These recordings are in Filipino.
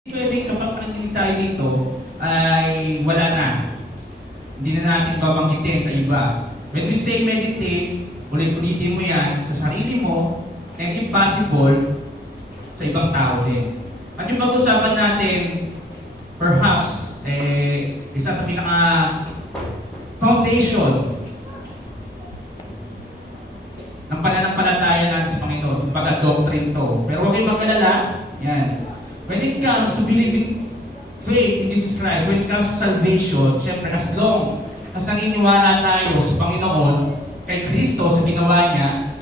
Pwede kapag nandito tayo dito ay wala na. Hindi na natin babanggitin sa iba. When we say meditate, ulit-ulitin mo yan sa sarili mo and if possible, sa ibang tao din. At yung pag-usapan natin, perhaps, isa sa pinaka foundation ng pananampalataya natin sa Panginoon. Kumbaga doctrine to. Pero huwag kayong mag-alala. Yan. When it comes to believing faith in Jesus Christ, when it comes to salvation, syempre as long as naniniwala tayo sa Panginoon, kay Kristo sa ginawa niya,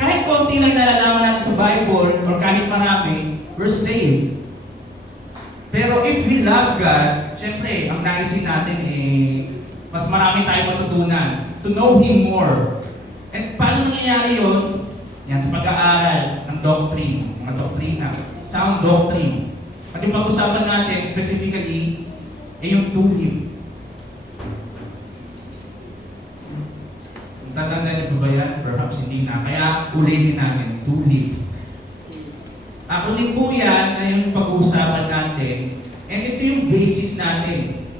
kahit konti lang nalalaman natin sa Bible or kahit marami, we're saved. Pero if we love God, syempre, ang naisin natin mas marami tayong matutunan to know Him more. And paano nangyayari yun? Yan, sa pag-aaral ng doctrine, mga doktrina, sound doctrine. At yung pag-usapan natin specifically yung tulip. Tatanda niyo ba yan? Perhaps hindi na. Kaya ulitin namin, tulip. Actually po yan ay yung pag-uusapan natin. And ito yung basis natin.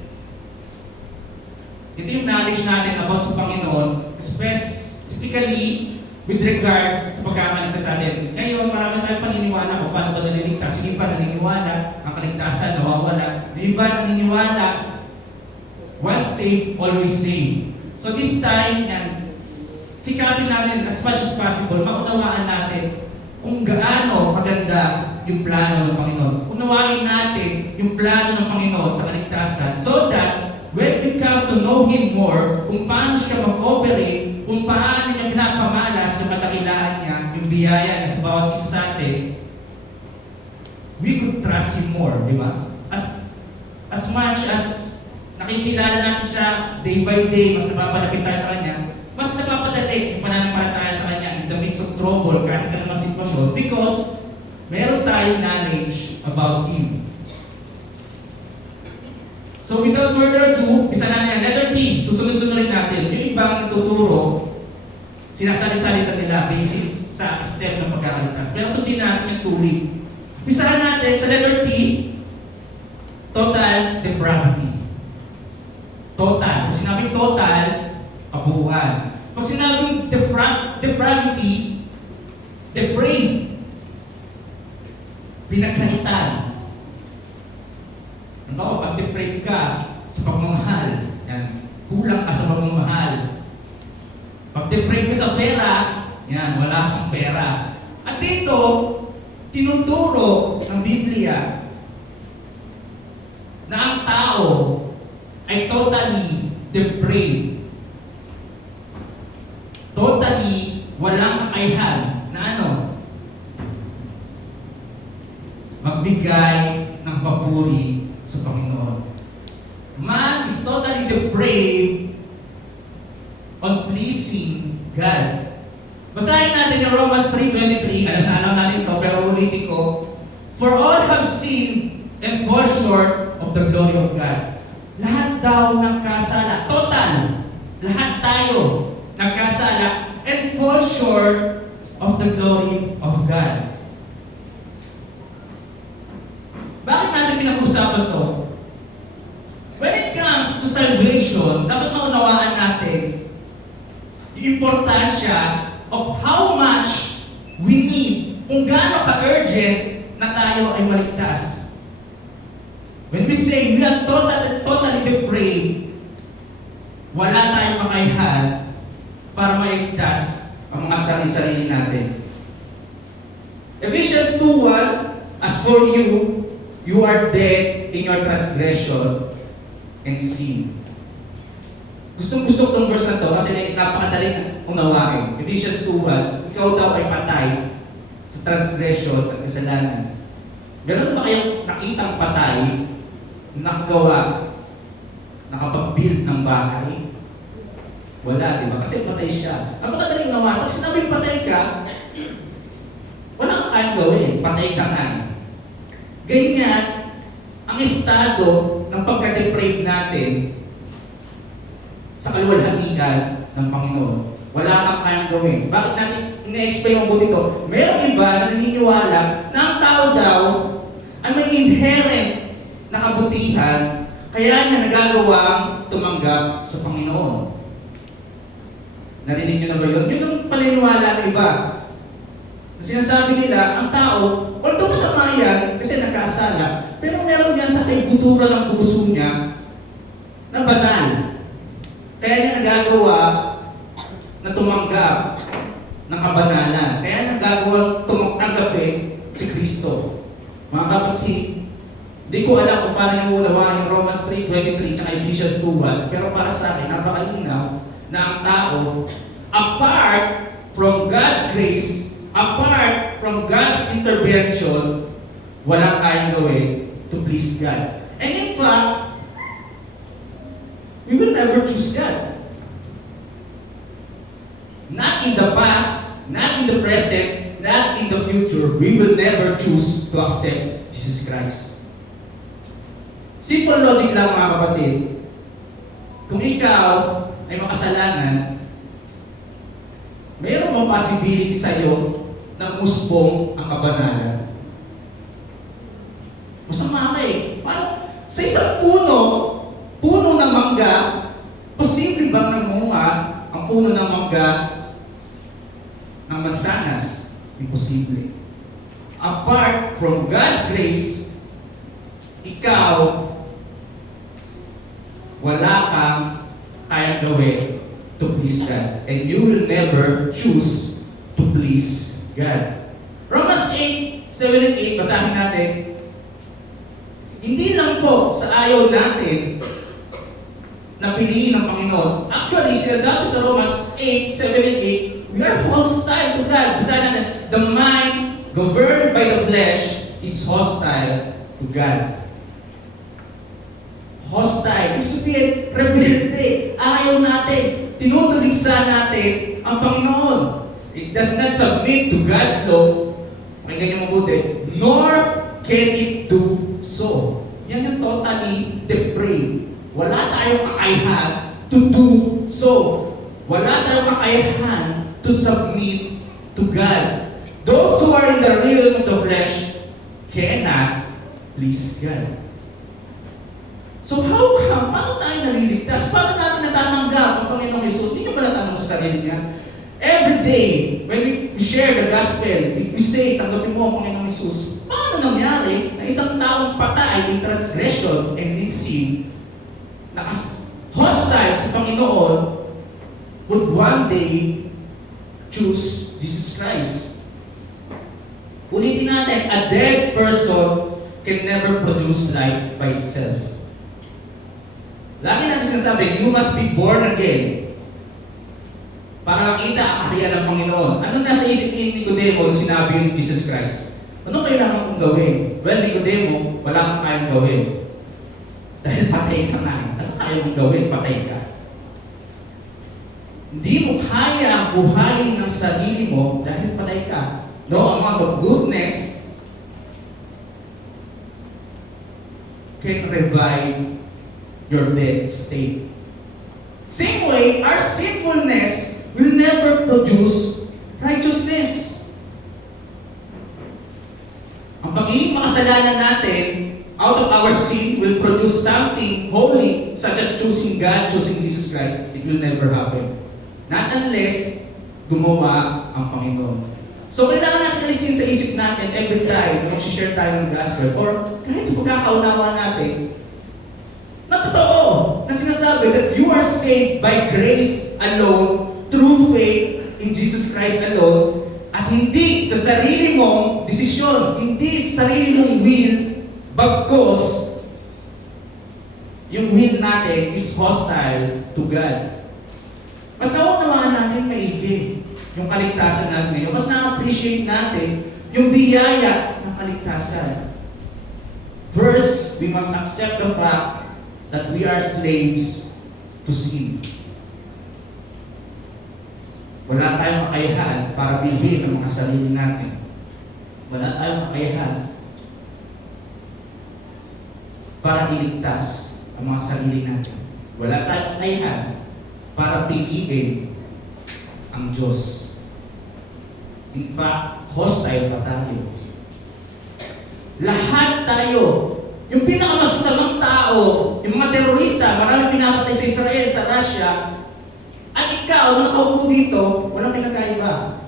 Ito yung knowledge natin about sa Panginoon, specifically with regards sa pagkakaligtas natin. Ngayon, marami tayong paniniwala kung paano ba naliligtas. Yung iba naniniwala, ang kaligtasan nawawala. Yung iba naniniwala, once saved, always saved. So this time, yan, sikapin natin as much as possible, maunawaan natin kung gaano maganda yung plano ng Panginoon. Unawain natin yung plano ng Panginoon sa kaligtasan so that when we come to know Him more, kung paano siya mag-operate, kung paano niya pinapamalas yung kadakilaan niya, yung biyaya niya sa bawat isa sa atin, we could trust Him more, di ba? As much as nakikilala natin siya day by day, mas napapalapit tayo sa Kanya, mas napapadali yung pananampalataya sa Kanya in the midst of trouble, kahit anong sitwasyon, because meron tayong knowledge about Him. So without further ado, isa na yan. Letter T, susunod-sunod rin natin. Yung ibang natuturo, sinasalit-salita nila basis sa step ng pagkakaligtas. Pero sundin natin yung tulip. Pisahan natin sa letter T, total depravity. Total. Pag sinabing total, kabuuan. Pag sinabing depravity, depraved, pinagkalitan. Ano, pag depraved ka sa pagmamahal, yan, kulang ka sa pagmamahal. Pag depraved ka sa pera, yan, wala kang pera. At dito, tinuturo ng Biblia na ang tao ay totally depraved. Totally walang kakayahan na ano? Magbigay ng papuri sa Panginoon. Man is totally depraved on pleasing God. Basahin natin yung Romans 3:23. Alam natin ito, pero ulitin ko. For all have sinned and fall short of the glory of God. Lahat daw nagkasala. Total. Lahat tayo nagkasala and fall short of the glory of God. Bakit natin pinag-usapan to? When it comes to salvation, dapat maunawaan natin yung importansya of how much we need, kung gaano ka-urgent na tayo ay maligtas. When we say we are totally depraved, wala tayong makayahan para maligtas ang mga sarili-sarili natin. Ephesians 2:1, as for you, you are dead in your transgression and sin. Gustong-gusto ko itong verse na ito kasi napakadaling unawain. Ephesians 2:1, ikaw daw ay patay sa transgression at kasalanan. Ganun ba kayong nakitang patay, nakagawa, nakapag-build ng bahay? Wala, di ba? Kasi patay siya. Napakadaling unawain. Pag sinabing patay ka, wala kang kayang gawin. Patay ka nga. Ganyan, ang estado ng pagka-depraved natin sa kaluwalhatian ng Panginoon. Wala kang kayang gawin. Bakit natin ina-explain ang buti ito? Merong iba na naniniwala na ang tao daw ay may inherent na kabutihan, kaya niya nagagawang tumanggap sa Panginoon. Narinig niyo na ba yun? Yun ang paniniwala ng iba. Sinasabi nila, ang tao, although masama yan, kasi nagkasala, pero meron yan sa kaigutura ng puso niya na banal. Kaya niya nagagawa na tumanggap ng kabanalan. Kaya nagagawa tanggapin si Kristo. Mga kapatid, di ko alam kung paano niyo unawaan yung Romans 3:23 at Ephesians 2:1, pero para sa akin, napakalinaw na ang tao, apart from God's grace, apart from God's intervention, walang kayang gawin to please God. And in fact, we will never choose God. Not in the past, not in the present, not in the future, we will never choose to accept Jesus Christ. Simple logic lang mga kapatid. Kung ikaw ay makasalanan, mayroon bang possibility sa iyo na umusbong ang kabanalan? Masama ka eh. Paano? Sa isang puno ng mangga, posible bang namunga ang puno ng mangga ng mansanas? Imposible. Apart from God's grace, ikaw, wala kang kayang gawin to please God. And you will never choose to please God. Romans 8:7 and 8, basahin natin. Hindi lang po sa ayaw natin na piliin ng Panginoon. Actually, sinasabi sa Romans 8:7 and 8, we are hostile to God. Basahin natin, the mind governed by the flesh is hostile to God. Hostile. Ibig sabihin, rebelde. Ayaw natin. Tinutuligsa natin ang Panginoon. It does not submit to God's law. Pakinggan niyo mabuti. Nor can it do so. Yan yung totally depraved. Wala tayong kakayahan to do so. Wala tayong kakayahan to submit to God. Those who are in the realm of the flesh cannot please God. So how come? Paano tayo naliligtas? Paano natin natatanggap ang Panginoong Jesus? Hindi ko ba natanong sa sarili niya? Every day, when we share the gospel, we say, tanggapin mo ang Panginoong Jesus. Paano nangyari na isang taong patay in transgression and in sin, na hostile sa Panginoon, would one day choose Jesus Christ? Ulitin natin, a dead person can never produce life by itself. Lagi natin sinasabi, you must be born again para makita ang kaharian ng Panginoon. Anong nasa isip ni Nicodemo nung sinabi yun ni Jesus Christ? Anong kailangan kong gawin? Well, Nicodemo, wala kang kayang gawin. Dahil patay ka nga. Anong kaya mong gawin? Patay ka. Hindi mo kaya ang buhayin ng sarili mo dahil patay ka. No amount of goodness can revive your dead state. Same way, our sinfulness will never produce righteousness. Ang pagiging makasalanan natin out of our sin will produce something holy, such as choosing God, choosing Jesus Christ. It will never happen. Not unless gumawa ang Panginoon. So, kailangan natin alisin sa isip natin every time na mag-share tayo ng gospel or kahit sa pagkakaunawa natin na totoo na sinasabi that you are saved by grace alone, through faith in Jesus Christ alone, at hindi sa sarili mong desisyon, hindi sa sarili mong will, bagkos yung will natin is hostile to God. Mas naunawaan natin maigi yung kaligtasan natin ngayon. Mas na-appreciate natin yung biyaya ng kaligtasan. First, we must accept the fact that we are slaves to sin. Wala tayong kakayahan para bilhin ang mga sarili natin. Wala tayong kakayahan para iligtas ang mga sarili natin. Wala tayong kakayahan para piliin ang Diyos. In fact, hostile pa tayo. Lahat tayo. Yung pinakamasasamang tao, yung mga terorista, maraming pinapatay sa Israel, sa Russia, at ikaw, na nakaupo dito, walang pinagkaiba.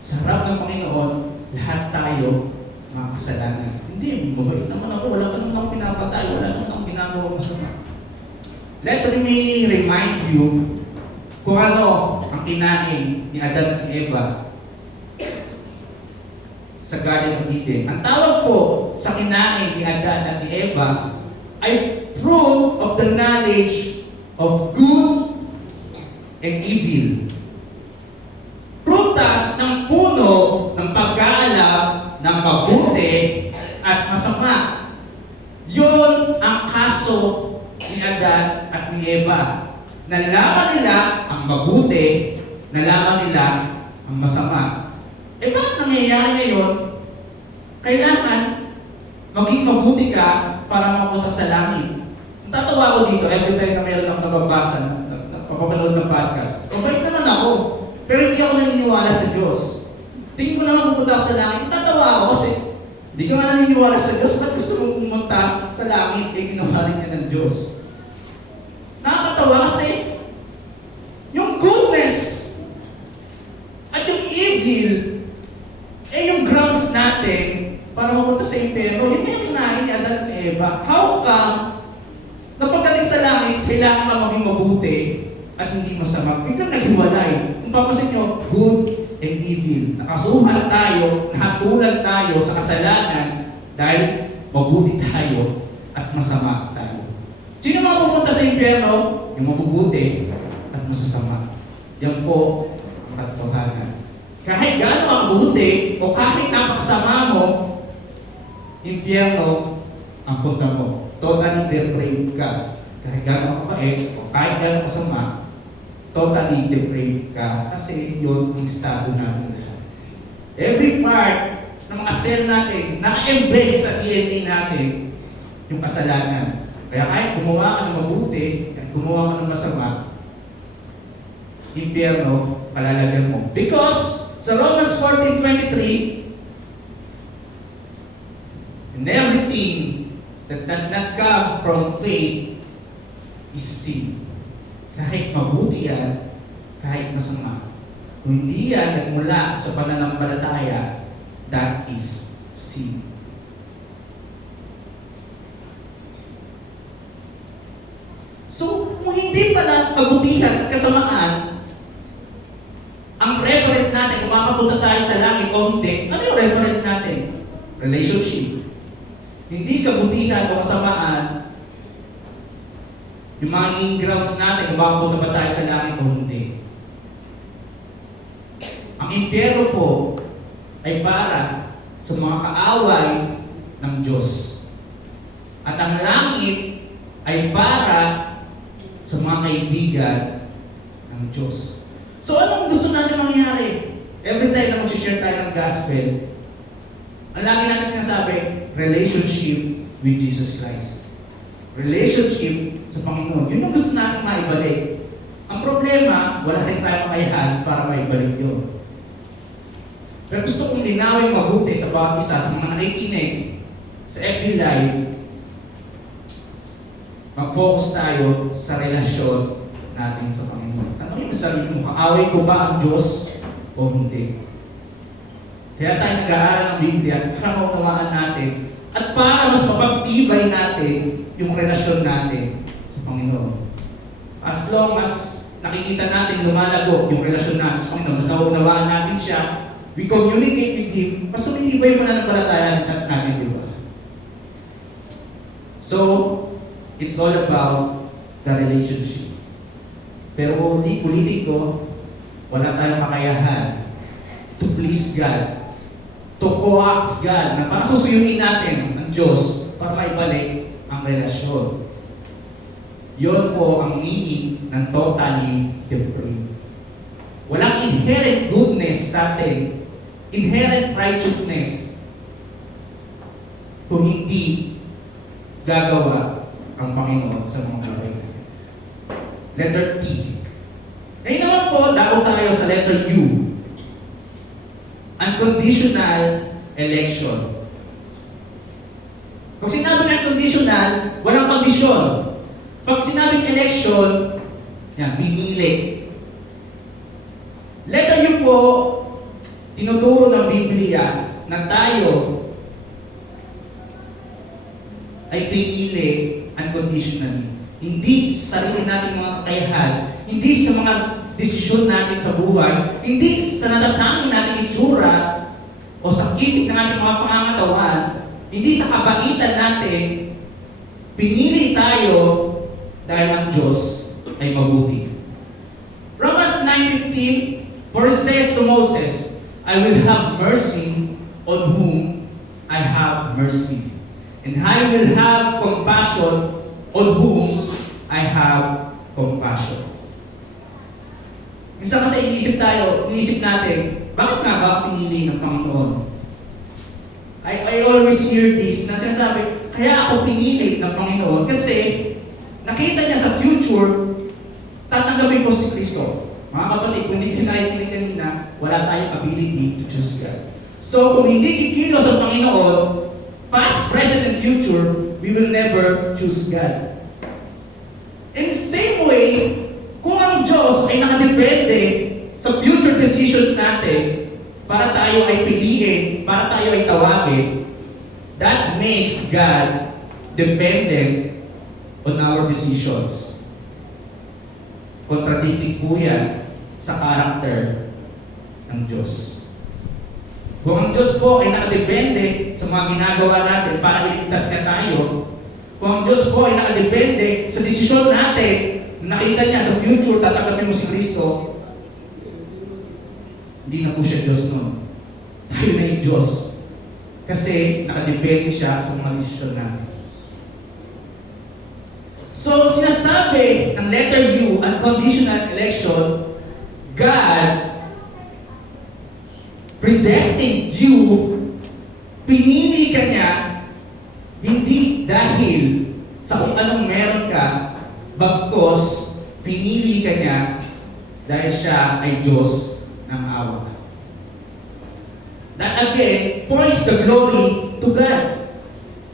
Sa harap ng Panginoon, lahat tayo mga kasalanan. Hindi, mabait naman ako, wala pa naman akong pinapatay, wala naman akong ginagawa masama. Let me remind you kung ano ang kinain ni Adan at Eva sa Garden of Eden. Ang tawag po sa kinain ni Adan at ni Eva ay fruit of the knowledge of good and evil. Prutas ng puno ng pag-aalam ng mabuti at masama. Yun ang kaso ni Adan at ni Eva. Nalaman nila ang mabuti, nalaman nila ang masama. Bakit nangyayari ngayon? Kailangan maging mabuti ka para mapunta sa langit. Ang tatawa ko dito, every time na meron akong nababasa, napapanood ng podcast, mabait naman ako, pero hindi ako naniniwala sa Diyos. Tingin ko naman pupunta ako sa langit, tatawa ako kasi hindi ka nga naniniwala sa Diyos, ba't gusto mong pumunta sa langit, ginawa rin niya ng Diyos? Nakakatawa kasi yung goodness at yung evil yung grounds natin para mapunta sa impyerno, yun yung kinain ni Adan at Eva. How come na pagdating sa langit, kailangan na maging mabuti at hindi masama? Biglang naghiwalay. Kung papasin nyo, good and evil. Nakasuhan tayo, nahatulan tayo sa kasalanan dahil mabuti tayo at masama tayo. Sino mga pupunta sa impyerno? Yung mabubuti at masasama. Yan po ang katotohanan. Kahit gaano ang buti o kahit napakasama mo, impyerno ang punta mo. Totally depraved ka. Kahit gaano kapait o kahit gaano kasama, totally depraved ka. Kasi yun ang estado natin lahat. Every part ng mga cell natin, naka-embed sa DNA natin yung kasalanan. Kaya kahit gumawa ka ng mabuti, kahit gumawa ka ng masama, impyerno, palalagyan mo. Because sa Romans 14:23, and everything that does not come from faith is sin. Kahit mabuti yan, kahit masama. Kung hindi yan nagmula sa pananampalataya, that is sin. So, kung hindi pala mabutihan at kasamaan, ang reference natin kung makapunta tayo sa langit o hindi, ano yung reference natin? Relationship. Hindi kabutihan o kasamaan yung mga grounds natin kung makapunta pa tayo sa langit o hindi. Ang impyerno po ay para sa mga kaaway ng Diyos. At ang langit ay para sa mga kaibigan ng Diyos. So anong gusto natin mangyari? Every time na mag-share tayo ng gospel, ang lagi natin sinasabi, relationship with Jesus Christ. Relationship sa Panginoon. Yun yung gusto natin maibalik. Ang problema, wala rin tayo kakayahan para maibalik yun. Pero gusto kong linawin mabuti sa bawat isa sa mga nakikinig sa FB Live, mag-focus tayo sa relasyon natin sa Panginoon. Tanongin mo sa sarili mo, kaaway ko ba ang Diyos o hindi? Kaya tayo nag-aaral ng Biblia para maunawaan natin at para mas mapagtibay natin yung relasyon natin sa Panginoon. As long as nakikita natin lumalago yung relasyon natin sa Panginoon, mas nauunawaan natin siya, we communicate with Him, mas tumitibay yung pananampalataya natin, di ba? So, it's all about the relationship. Pero ulitin ko, wala tayong makayahan to please God, to coax God, na para susuyuin natin ng Diyos para maibalik ang relasyon. Yun po ang meaning ng totally depraved. Walang inherent goodness sa atin, inherent righteousness, kung hindi gagawa ang Panginoon sa mga bagay. Letter T. Ngayon naman po, dako tayo sa letter U. Unconditional election. Pag sinabing unconditional, walang kondisyon. Pag sinabing election, yan, pinili. Letter U po, tinuturo ng Biblia na tayo ay pinili unconditionally. Hindi sa sarili nating mga kakayahan, hindi sa mga desisyon natin sa buhay, hindi sa natatangi nating itsura o sa kisik ng ating mga pangangatawan, hindi sa kabaitan natin, pinili tayo dahil ang Diyos ay mabuti. Romans 9:15, for it says to Moses, I will have mercy on whom I have mercy, and I will have compassion on whom I have compassion. Minsan kasi inisip natin, bakit nga ba pinili ng Panginoon? I always hear this, na sinasabi, kaya ako pinili ng Panginoon kasi nakita niya sa future, tatanggapin ko si Kristo. Mga kapatid, kung hindi ko nakikinig kanina, wala tayong ability to choose God. So kung hindi kikilos ang Panginoon, past, present, and future, we will never choose God. In the same way, kung ang Diyos ay nakadepende sa future decisions natin para tayo ay piliin, para tayo ay tawagin, that makes God dependent on our decisions. Contradicting po yan sa character ng Diyos. Kung ang Diyos po ay nakadepende sa mga ginagawa natin para iligtas niya tayo, kung ang Diyos po ay nakadepende sa desisyon natin, nakita niya sa future, tatanggapin mo si Kristo, hindi na po siya Diyos noon. Tayo na yung Diyos. Kasi nakadepende siya sa mga desisyon natin. So, sinasabi ng letter U, unconditional election, God predestined you, pinili ka niya, hindi dahil sa kung anong meron ka, bagkos pinili ka niya dahil siya ay Diyos ng awa. That again points the glory to God.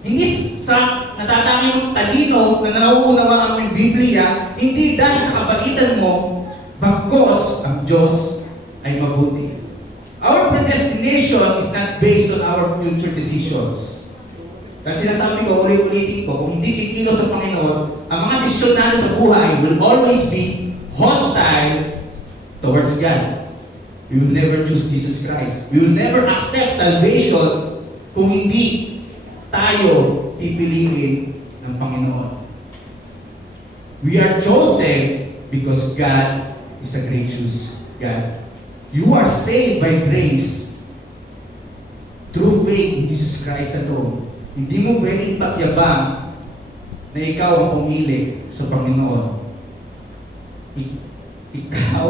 Hindi sa natatangi mong talino na nauunawaan mo yung Biblia, hindi dahil sa kabaitan mo, bagkos ang Diyos ay mabuti. Our predestination is not based on our future decisions. At sinasabi ko, ulit-ulitin ko, kung hindi kikilos sa Panginoon, ang mga desisyon natin sa buhay will always be hostile towards God. We will never choose Jesus Christ. We will never accept salvation kung hindi tayo pipiliin ng Panginoon. We are chosen because God is a gracious God. You are saved by grace through faith in Jesus Christ alone. Hindi mo pwedeng ipagyabang na ikaw ang pumili sa Panginoon. Ikaw,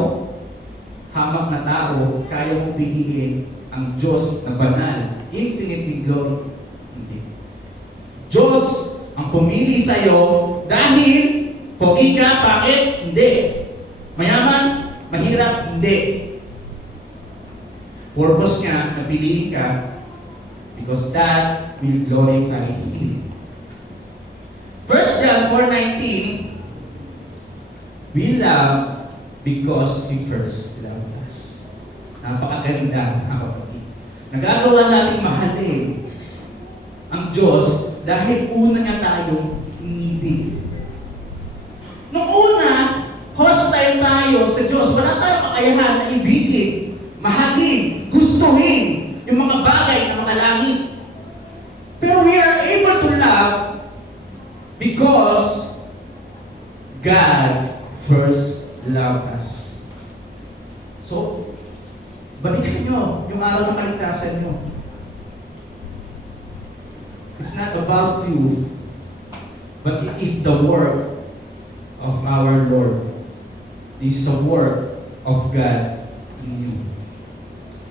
hamak na tao, kaya mong piliin ang Diyos na banal, infinitely glory. Diyos ang pumili sa'yo dahil pogi ka, bakit? Hindi. Mayaman, mahirap, hindi. Purpose niya na piliin ka because that will glorify Him. 1 John 4:19, we love because He first loved us. Napakaganda, mga kapatid. Nagagawa natin mahalin ang Diyos dahil una niya tayong inibig. Nung una, hostile tayo sa Diyos. Wala tayong kakayahan na ibigin, mahalin, gustuhin yung mga bagay na makalangit. Pero we are able to love because God first loved us. So, balikan nyo yung araw ng kaligtasan nyo. It's not about you, but it is the work of our Lord. This is a work of God in you.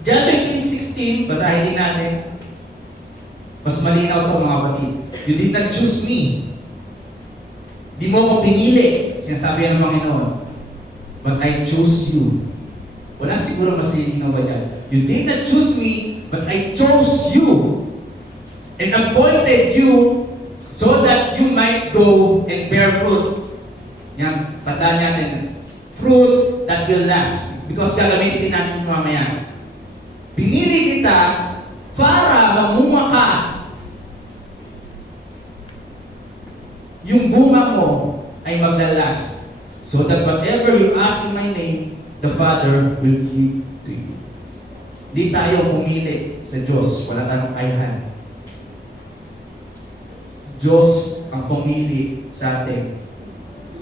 John 15:16, basahin din natin. Mas malinaw ito, mga kapatid. You did not choose me. Di mo ko pinili, sinasabi ng Panginoon. But I chose you. Wala siguro mas lilinaw ba dyan? You did not choose me, but I chose you. And appointed you go and bear fruit. Yan, tandaan natin. Fruit that will last. Because gagamitin din natin mamaya. Pinili kita para mamunga ka. Yung bunga mo ay maglalast. So that whatever you ask in my name, the Father will give to you. Di tayo pumili sa Diyos. Wala tayong ayahan. Diyos ang pumili sa atin.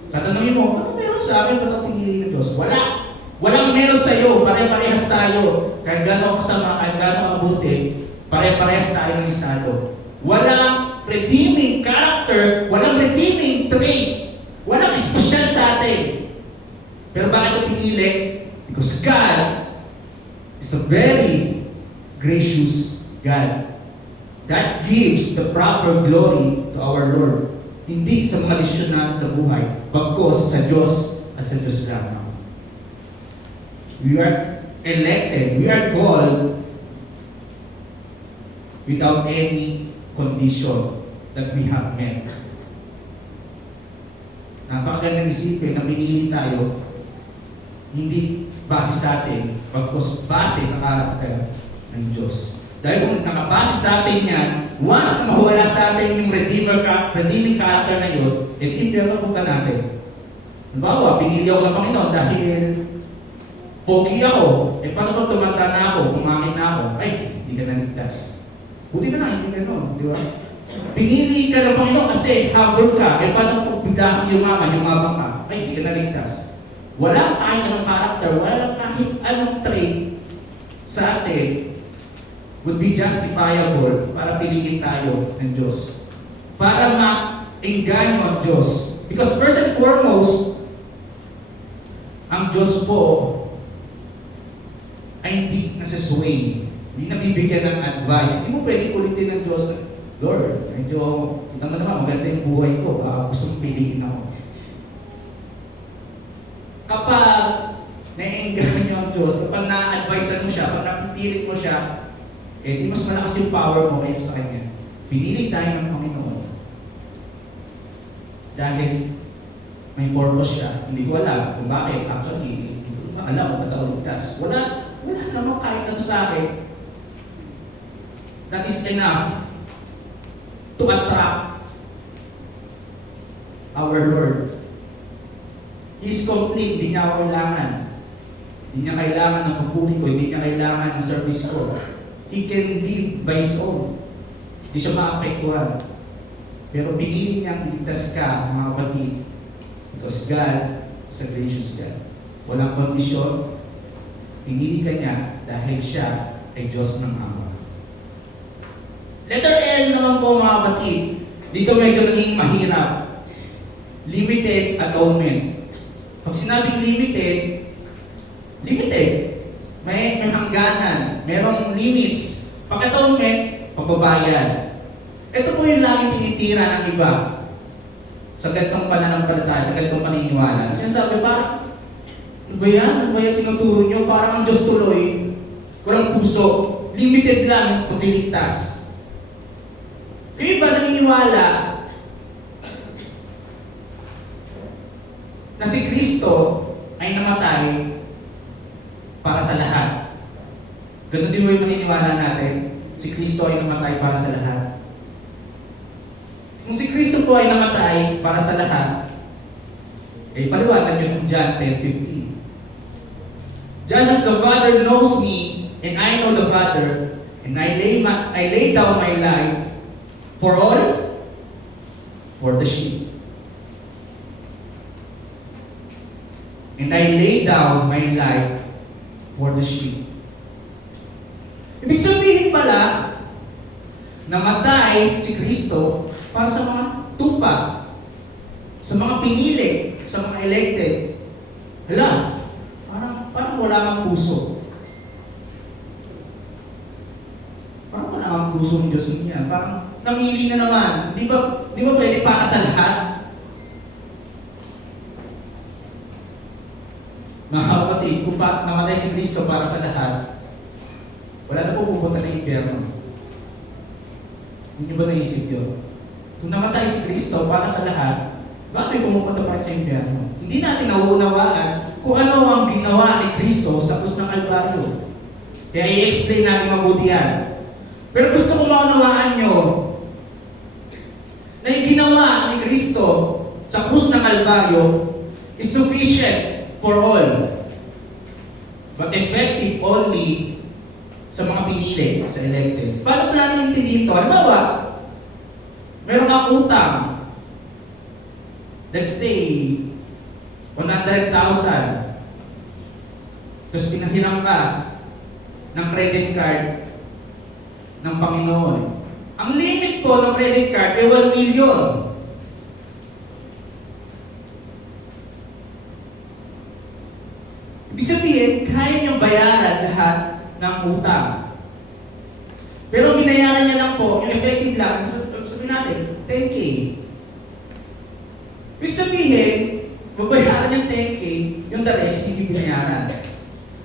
Tatanungin mo, ano meron sa akin? Ba't ang pinili ng Diyos? Wala! Walang meron sa iyo. Pare-parehas tayo. Kahit gano'ng kasama, kahit gano'ng mabuti, pare-parehas tayo ng estado. Walang redeeming character, walang redeeming trait, walang special sa atin. Pero bakit ito pinili? Because God is a very gracious God. That gives the proper glory to our Lord. Hindi sa mga desisyon natin sa buhay, bagkos sa Diyos at sa Diyos lamang. We are elected, we are called without any condition that we have met. Napakagandang isipin na pinili tayo, hindi base sa atin, bagkos base sa karakter ng Diyos. Dahil kung nakabase sa atin yan, once na mawala sa atin yung redeeming character na yun, impyerno punta natin. Halimbawa, pinili ako ng Panginoon dahil pogi ako. Paano pag tumanda na ako, pumangin na ako? Ay, hindi ka naligtas. Buti ka na, hindi ka nun, di ba? Pinili ka ng Panginoon kasi habol ka. Paano pag bigla kang yumabang ka? Ay, hindi ka naligtas. Walang kahit anong character, walang kahit anong trait sa atin would be justifiable para piliin tayo ng Diyos. Para ma-engganyo ang Diyos. Because first and foremost, ang Diyos po ay hindi nasasway. Hindi nabibigyan ng advice. Hindi mo pwede ulitin ng Diyos, Lord, medyo, kita mo naman, maganda yung buhay ko, gusto mong piliin ako. Kapag na-engganyo ang Diyos, kapag na-advise mo siya, kapag napipilit mo siya, di mas malakas yung power mo kaysa sa Kanya. Pinili tayo ng Panginoon. Dahil may purpose siya. Hindi ko alam kung bakit. Actually, hindi ko alam kung natauligtas. Wala namang kahit ano sa akin that is enough to attract our Lord. He is complete. Hindi niya ako kailangan. Hindi niya kailangan ng pagpuli ko. Hindi niya kailangan ng service ko. He can live by his own. Hindi siya maapektuhan. Pero pinili niyang iligtas ka, mga kapatid. Because God is a gracious God. Walang kondisyon. Pinili ka niya dahil siya ay Diyos ng awa. Letter L naman po, mga kapatid. Dito medyo naging mahirap. Limited atonement. Pag sinabing limited, may hangganan, merong limits. Pag-atonement, pagbabayad. Ito po yung laging tinitira ng iba sa ganitong pananampalataya, sa ganitong paniniwala. Sinasabi, parang, ano ba yan? Ano ba yan tinuturo nyo? Parang ang Diyos tuloy, walang puso. Limited lang yung pagliligtas. Yung iba naniniwala na si Kristo ay namatay para sa lahat. Ganun din mo yung maniniwala natin. Si Kristo ay namatay para sa lahat. Kung si Kristo po ay namatay para sa lahat, paliwanag yun kung John 10:15. Just as the Father knows me, and I know the Father, and I lay down my life for all, for the sheep. And I lay down my life for the sheep. Ibig sabihin pala, namatay si Kristo para sa mga tupa, sa mga pinili, sa mga elected. Hala, parang wala kang puso. Parang wala kang puso ng Diyos niya. Parang namili na naman. Di ba pwede para sa lahat? Mga kapatid, kung namatay si Kristo para sa lahat, wala na po pupunta na impyerno. Hindi ba naisip yun? Kung namatay si Kristo para sa lahat, bakit may pumupunta pa rin sa impyerno? Hindi natin nauunawaan kung ano ang ginawa ni Kristo sa krus ng Kalbaryo. Kaya i-explain natin mabuti yan. Pero gusto ko maunawaan nyo na yung ginawa ni Kristo sa krus ng Kalbaryo is sufficient for all, but effective only sa mga pinili, sa elected. Paano natin intindi ito? Halimbawa, meron kang utang, let's say, 100,000, tapos pinahiram ka ng credit card ng Panginoon. Ang limit po ng credit card ay 1 million. Ibig sabihin, kaya niyang bayaran lahat ng utang. Pero binayaran niya lang po, yung effective lang, sabihin natin, 10K. Ibig sabihin, babayaran niya 10K, yung the rest, hindi binayaran.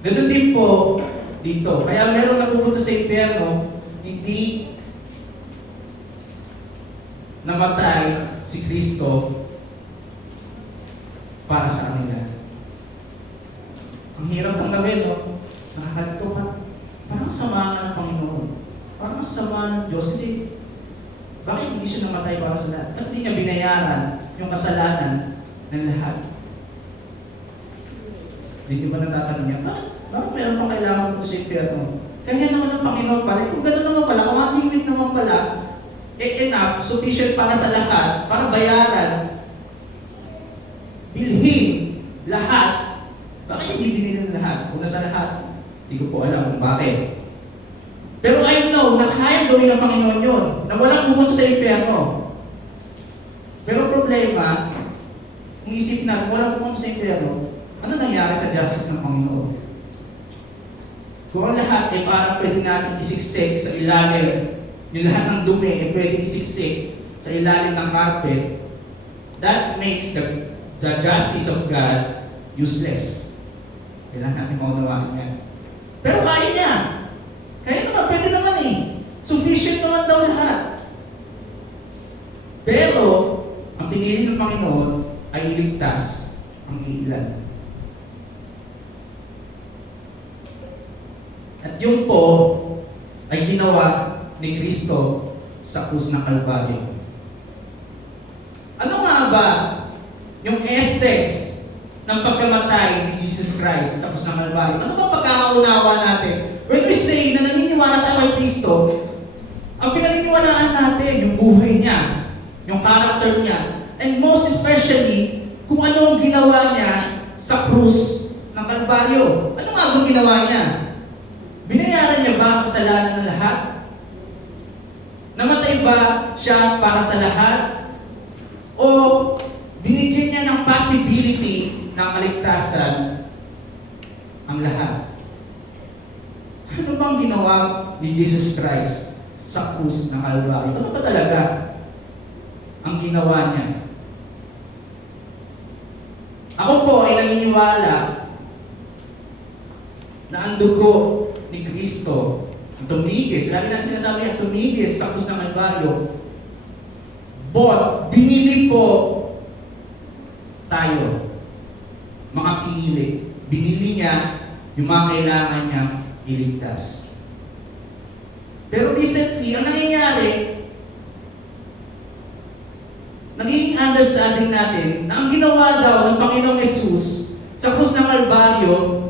Ganun din po dito. Kaya meron napupunta sa impyerno, hindi namatay si Kristo para sa kanila. Ang hirap ng gawin, no? Nakakalito ka. Parang sama ng Panginoon. Parang sama ng Diyos. Kasi, bakit hindi siya namatay para sa lahat? Ba't hindi niya binayaran yung kasalanan ng lahat? Hindi ba natatanong niya, bakit meron pang kailangan ko sa impyerno? Kaya naman ng Panginoon pala. Kung gano'n naman pala, kung ang limit naman pala, enough, sufficient para sa lahat, para bayaran, bilhin, lahat. Bakit hindi binili ng lahat? Kung nasa lahat, hindi ko po alam kung bakit. Pero I know na kaya gawin ng Panginoon yun, na walang pumunta sa impyerno. Pero problema, kung isip natin, walang pumunta sa impyerno, ano nangyari sa justice ng Panginoon? Kung ang lahat ay parang pwede natin isiksik sa ilalim, yung lahat ng dumi ay pwede isiksik sa ilalim ng carpet, that makes the justice of God useless. Kailangan natin maunawaan yan. Pero kaya niya. Kaya naman, pwede naman eh. Sufficient naman daw lahat. Pero, ang pinili ng Panginoon ay iligtas ang ilan. At yun po ay ginawa ni Kristo sa krus ng Kalbaryo. Ano nga ba yung essence ng pagkamatay ni Jesus Christ sa krus ng Kalbaryo? Ano ba pagkakaunawa natin? When we say na naniniwala tayo kay Kristo, ang pinaniniwalaan natin yung buhay niya, yung character niya, and most especially, kung ano ang ginawa niya sa krus ng Kalbaryo. Ano nga ba ginawa niya? Binayaran niya ba ang kasalanan ng lahat? Namatay ba siya para sa lahat? O binigyan niya ng possibility ng kaligtasan ang lahat? Ano bang ginawa ni Jesus Christ sa krus ng Kalbaryo? Ano ba talaga ang ginawa niya? Ako po ay naniniwala na ang dugo ni Kristo tumigis, lagi natin sinasabi yan, tumigis sa krus ng Kalbaryo. But, binili po tayo, mga pinili. Binili niya yung mga kailangan niyang iligtas. Pero recently, ang nangyayari, naging understanding natin na ang ginawa daw ng Panginoong Jesus sa krus ng Kalbaryo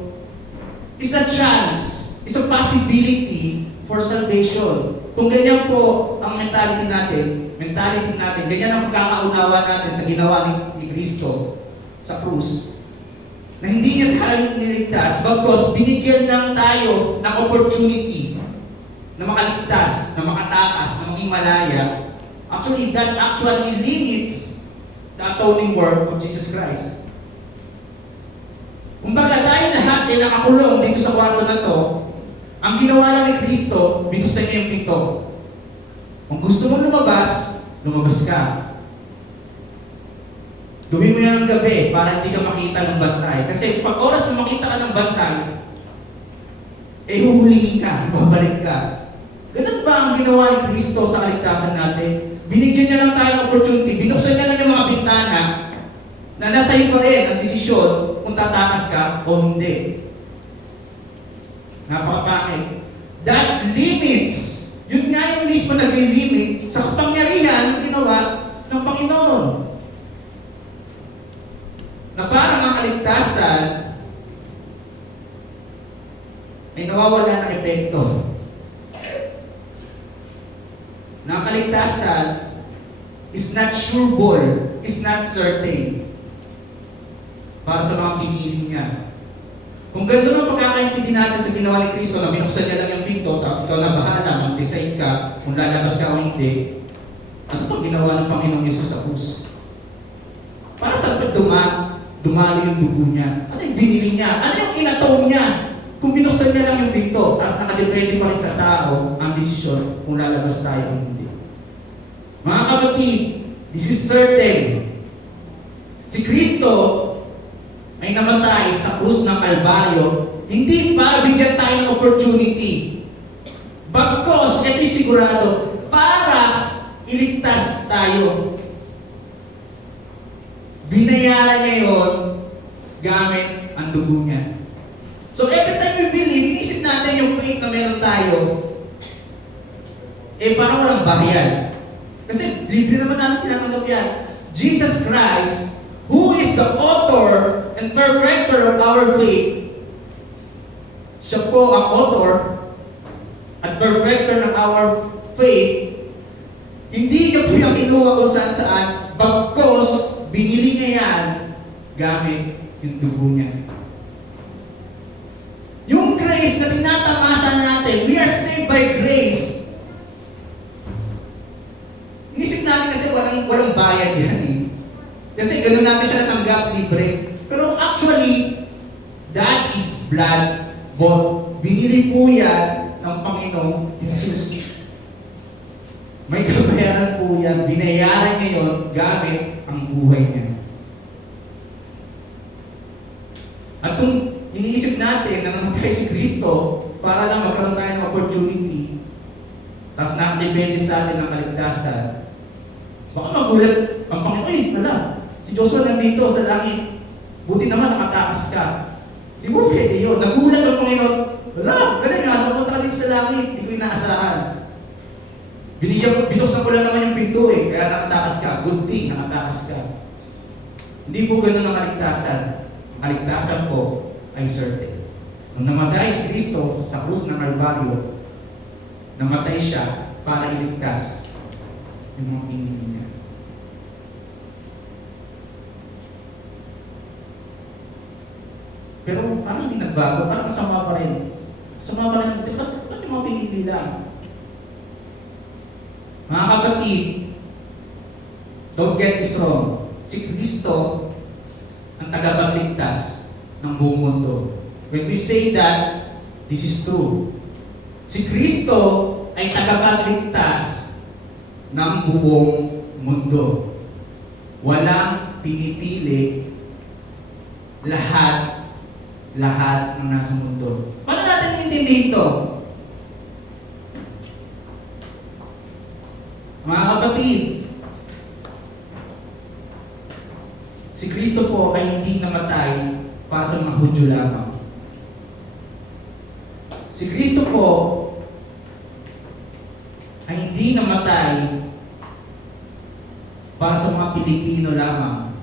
is a chance, is a possibility for salvation. Kung ganyan po ang mentality natin, ganyan ang pagkakaunawa natin sa ginawa ni Kristo sa krus, na hindi niya tayo niligtas, bagkos binigyan lang tayo ng opportunity na makaligtas, na makatakas, na maging malaya. Actually, that actually limits the atoning work of Jesus Christ. Kumbaga tayo lahat ay nakakulong dito sa kwarto na to, ang ginawa lang ni Kristo, binusan niya yung pinto. Kung gusto mo lumabas ka. Gawin mo yan ng gabi para hindi ka makita ng bantay. Kasi pag oras na makita ka ng bantay, huhulingin ka, babalik ka. Ganun ba ang ginawa ni Kristo sa kaligtasan natin? binigyan niya lang tayo ng opportunity, binuksan niya lang yung mga bintana na nasa iyo pa rin ang desisyon kung tatakas ka o hindi. Napakapakit. That limits, yun nga yung mismo nag-limit sa kapangyarihan ng ginawa ng Panginoon. Na parang ang kaligtasan ay nawawala ng epekto. Na ang kaligtasan is not sureable, is not certain para sa mga pinili niya. Kung gano'n ang pagkakaintindi natin sa ginawa ni Kristo na binuksan niya lang yung pinto, tapos ikaw na bahala, mag-decide ka kung lalabas ka o hindi, ano pang ginawa ng Panginoong Yesus sa krus? Para sa dumali yung dugo niya. Ano yung binili niya? Ano yung inatone niya? Kung binuksan niya lang yung pinto, tapos nakadepende pa rin sa tao ang desisyon kung lalabas tayo o hindi. Mga kapatid, this is certain. Si Kristo ay namatay sa krus ng Kalbaryo, hindi para bigyan tayo ng opportunity. Bagkos, ito'y sigurado, para iligtas tayo. Binayaran niya yun gamit ang dugo niya. So every time we believe, inisip natin yung faith na meron tayo, parang walang bayad. Kasi libre naman natin tinatanggap yan. Jesus Christ, who is the author and perfecter of our faith, siya po ang author at perfecter ng our faith, hindi niya po yung kinuha ko saan, bagkos binili niya yan gamit yung dugo niya. Yung grace na tinatamasa natin, we are saved by grace. Inisip natin kasi walang bayad yan eh. Kasi gano'n natin siya natanggap, libre. Pero actually, that is blood bought. Binili po yan ng Panginoong Jesus. May kabayaran po yan. Binayaran niya yun gamit ang buhay niya. At kung iniisip natin na namatay si Kristo para lang magkaroon tayo ng opportunity, tapos nakadepende sa atin ang kaligtasan, baka magulat ang Panginoon, wala. Si Joshua nandito sa langit. Buti naman nakatakas ka. Di mo pwede yun. Nagulat ang Panginoon. Wala, ganun nga. Napunta ka dito sa langit. Di ko inaasahan. Binuksan ko lang naman yung pinto eh. Kaya nakatakas ka. Good thing, nakatakas ka. Hindi po ganun ang kaligtasan. Ang kaligtasan po ay certain. Nung namatay si Kristo sa krus ng Kalbaryo, namatay siya para iligtas yung mga pinili niya. Pero parang hindi nagbago, parang sama pa rin. Sama pa rin. Ba't yung mga pinili lang? Mga kapatid, don't get this wrong. Si Kristo ang tagapagligtas ng buong mundo. When we say that, this is true. Si Kristo ay tagapagligtas ng buong mundo. Walang pinipili, lahat ng nasa mundo. Paano natin iintindihin ito? Mga kapatid, si Kristo po ay hindi namatay para sa mga Hudyo lamang. Si Kristo po ay hindi namatay para sa mga Pilipino lamang.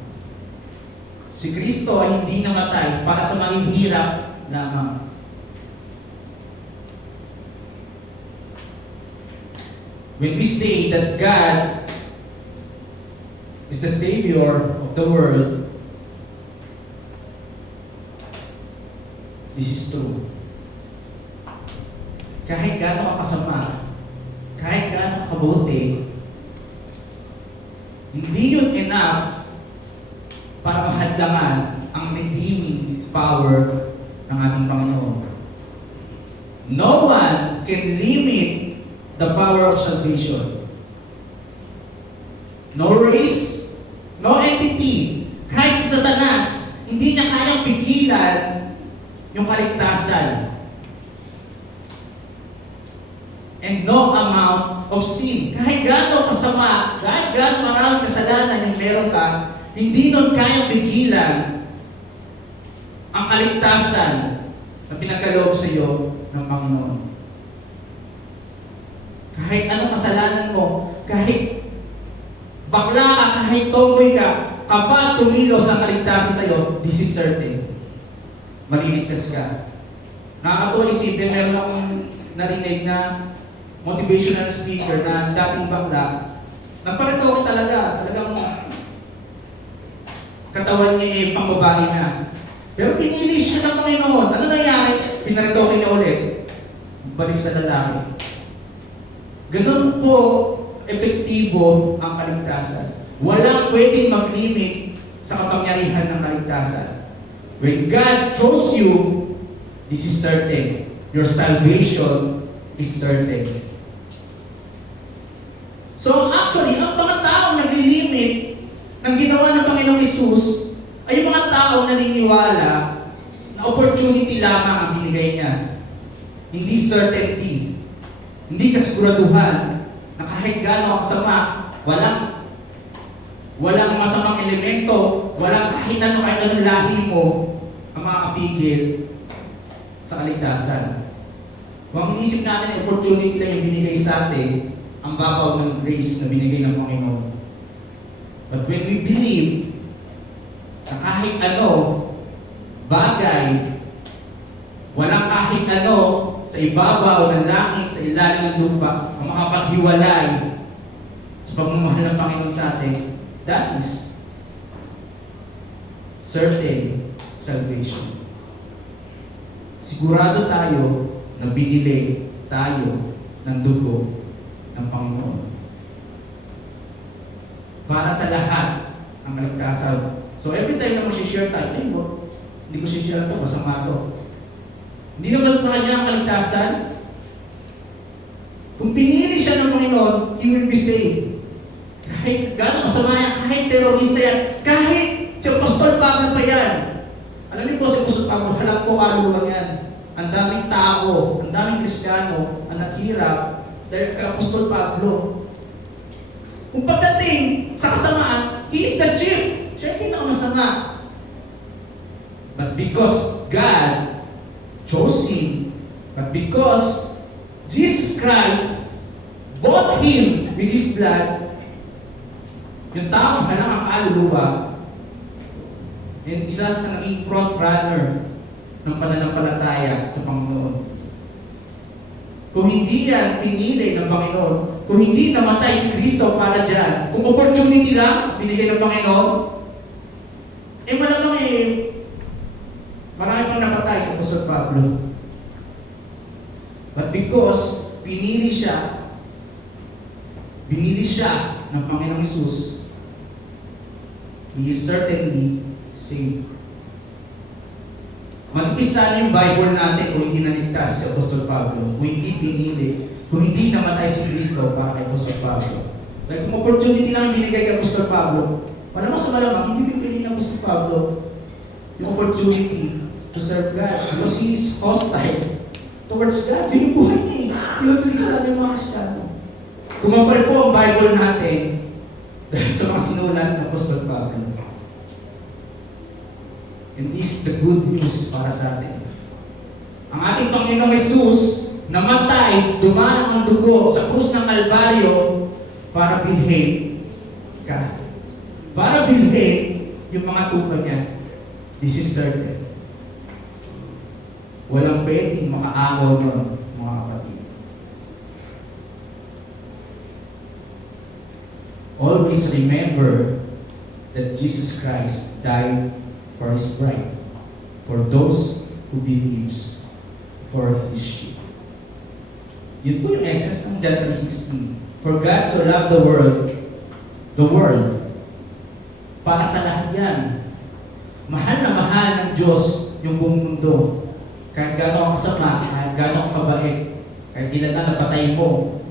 Si Kristo ay hindi namatay para sa mahihirap lamang. When we say that God is the Savior of the world, this is true. Kahit gaano ka kasama, kahit gaano ka kabuti, hindi yun enough para mahadlangan ang redeeming power ng ating Panginoon. No one can limit the power of salvation. No race, no entity, kahit si Satanas, hindi niya kayang pigilan yung kaligtasan. And no amount of sin. Kahit gaano kasama, kahit gaano maraming kasalanan yung meron ka, hindi nun kayang pigilan ang kaligtasan na pinagkaloob sa iyo ng Panginoon. Kahit anong kasalanan mo, kahit bakla ka, kahit tomboy ka, kapag tumilos ang kaligtasan sa iyo, this is certain. Maliligtas ka. Nakakatuwa isipin, meron akong narinig na motivational speaker na dating bakla. Nagparito talaga, talagang katawan niya pangbabae na. Pero pinili siya ng Panginoon. Ano nangyari? Pinaritoke niya ulit. Balik sa lalaki. Ganun po epektibo ang kaligtasan. Walang pwedeng mag-limit sa kapangyarihan ng kaligtasan. When God chose you, this is certain. Your salvation is certain. So actually, ang mga taong naglilimit ng ginawa ng Panginoong Hesus ay yung mga taong naniniwala na opportunity lamang ang binigay niya. Hindi certainty. Hindi kasiguraduhan na kahit gaano ang kasama, walang masamang elemento, walang kahit anong lahi mo ang makakapigil sa kaligtasan. Huwag inisip natin yung opportunity na yung binigay sa atin, ang babaw ng grace na binigay ng Panginoon. But when we believe na kahit ano, bagay, walang kahit ano sa ibabaw ng langit, sa ilalim ng lupa, ang makapaghiwalay sa pagmamahal ng Panginoon sa atin, that is certain salvation. Sigurado tayo na binili tayo ng dugo ng Panginoon. Para sa lahat ang kaligtasan. So every time na mag-share tayo, ay mo, hindi ko share ito, masama ito. Hindi naman sa kanya ang kaligtasan. Kung pinili siya ng Panginoon, He will be saved. Kahit gano'ng kasama yan, kahit terorista yan, kahit si Apostol Pablo pa yan. Alam niyo po si Apostol Pablo, halang po kaluluwa yan. Ang daming tao, ang daming Kristiyano ang naghirap dahil kay Apostol Pablo. Kung pagdating sa kasamaan, he is the chief. Siya yung pinakamasama. But because God chose him, but because Jesus Christ bought him with His blood, yung taong halang ang kaluluwa, yung isa sa naging front runner ng pananampalataya sa Panginoon. Kung hindi yan pinili ng Panginoon, kung hindi namatay si Kristo para dyan, kung opportunity lang binigay ng Panginoon, malamang marami pang napatay sa Apostol Pablo. But because binili siya ng Panginoong Hesus, he is certainly saved. Manipis na yung Bible natin kung hindi naligtas si Apostol Pablo, kung hindi pinili, kung hindi namatay si Kristo para kay Apostol Pablo. Like kung opportunity lang binigay kay Apostol Pablo, malamang sa malamang, hindi pinili ng Apostol Pablo yung opportunity to serve God because he is hostile towards God. Yun yung buhay niya. Pinutulig sa ating mga Kristiyano. Kumampal po ang Bible natin dahil sa mga sinulat ng Apostol Pablo. And this is the good news para sa atin. Ang ating Panginoong Hesus namatay, dumaan ng dugo sa krus ng Kalbaryo para bilhin ka. Para bilhin yung mga tupa niya. This is certain. Walang pwedeng makaagaw nun, mga kapatid. Always remember that Jesus Christ died for His bride, for those who believes, for His sheep. Yun po yung essence ng John 3:16. For God so loved the world, para sa lahat yan. Mahal na mahal ng Diyos yung buong mundo. Kahit gano'ng kasama, kahit gano'ng kabait, kahit ilan na napatay mo,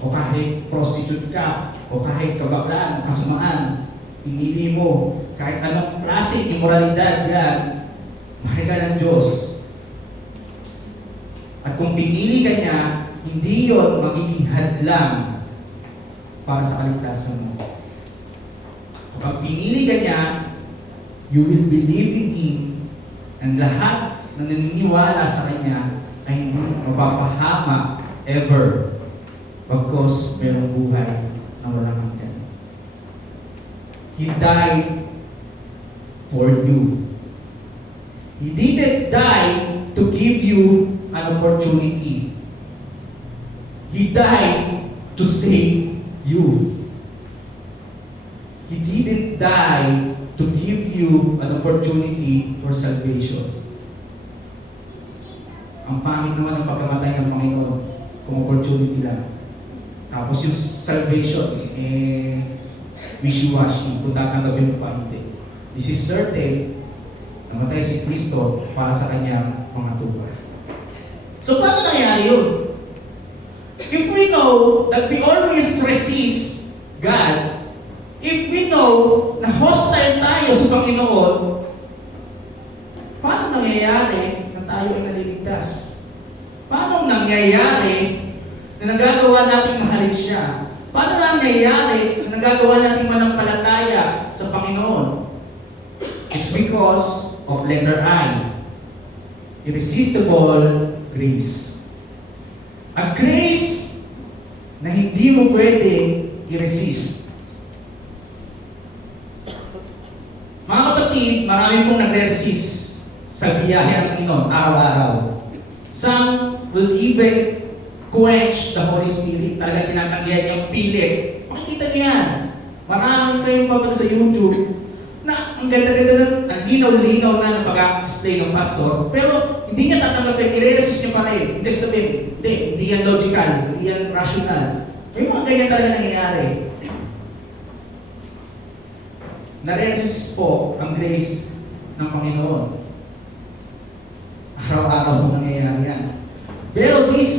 o kahit prostitute ka, o kahit kabaklaan, kasamaan, pinili mo, kahit anong klase, immoralidad yan, mahal ka ng Diyos. At kung pinili ka niya, hindi yon magiging hadlang para sa kaligtasan mo. Kapag pinili ka niya, you will believe in Him, and lahat na naniniwala sa Kanya ay hindi mapapahama ever, pagkos mayroong buhay na walang hanggan. He died for you. He didn't die to give you an opportunity. He died to save you. He didn't die to give you an opportunity for salvation. Ang pangit naman ng pagkamatay ng Panginoon kung opportunity lang. Tapos yung salvation, wishy-washy, kung tatanggapin mo pa hindi. This is certain, namatay si Kristo para sa kanyang mga tuwa. So paano nangyari yun? If we know that we always resist God, if we know na hostile tayo sa Panginoon, paano nangyayari na tayo ay naliligtas? Paano nangyayari na nagagawa nating mahalin siya? Paano nangyayari na nagagawa nating manampalataya sa Panginoon? It's because of letter I. Irresistible grace. A grace na hindi mo pwede i-resist. Mga kapatid, marami pong nagre-resist sa biyahe ng Panginoon araw-araw. Some will even quench the Holy Spirit. Talaga tinatanggihan yung pilit. Makikita niyo yan. Marami kayong papag sa YouTube na ang ganda-ganda ang linaw-linaw na ng pag-explain ng pastor, pero hindi niya tatanggapin, i-resist niya pa rin. Hindi sabihin, hindi yan logical, hindi yan rational. May mga ganyan talaga nangyayari. Nare-resist po ang grace ng Panginoon. Araw-araw po nangyayari yan. Pero this,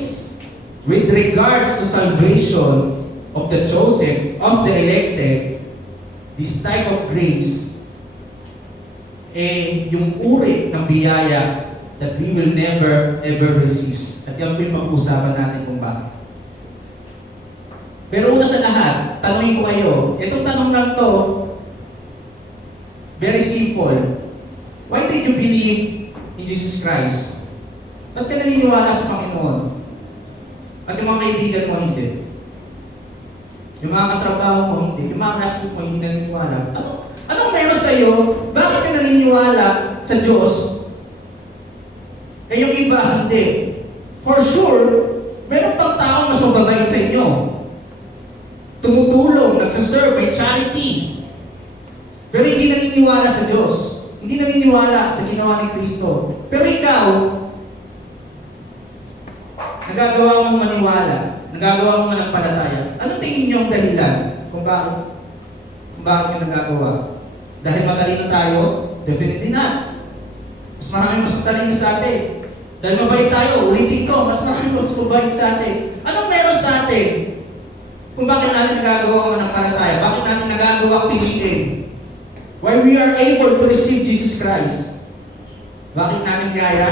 with regards to salvation of the chosen, of the elected, this type of grace, yung uri ng biyaya that we will never ever resist. At yan po yung pag-uusapan natin kung bakit. Pero una sa lahat, tanungin ko kayo, itong tanong lang to, very simple. Why did you believe in Jesus Christ? Ba't ka naniniwala sa Panginoon? At yung mga kaibigan mo hindi? Yung mga katrabaho mo hindi? Yung mga classmate mo hindi naniniwala? Anong meron sa iyo? Bakit ka naniniwala sa Diyos? Eh yung iba, hindi. For sure, meron pang taong mas mababait sa inyo. Tumutulong, nagsaserve, may charity. Pero hindi naniniwala sa Diyos. Hindi naniniwala sa ginawa ni Kristo. Pero ikaw, nagagawa mong maniwala, nagagawa mong manampalataya. Anong tingin niyo ang dahilan kung bakit niyo nagagawa? Dahil matalino tayo? Definitely not. Mas marami mas matalino sa atin. Dahil mabait tayo, ulitin ko, mas marami mas mabait sa atin. Anong meron sa atin? Kung bakit natin nagagawa manampalataya? Bakit natin nagagawa piliin? Why we are able to receive Jesus Christ? Bakit natin kaya?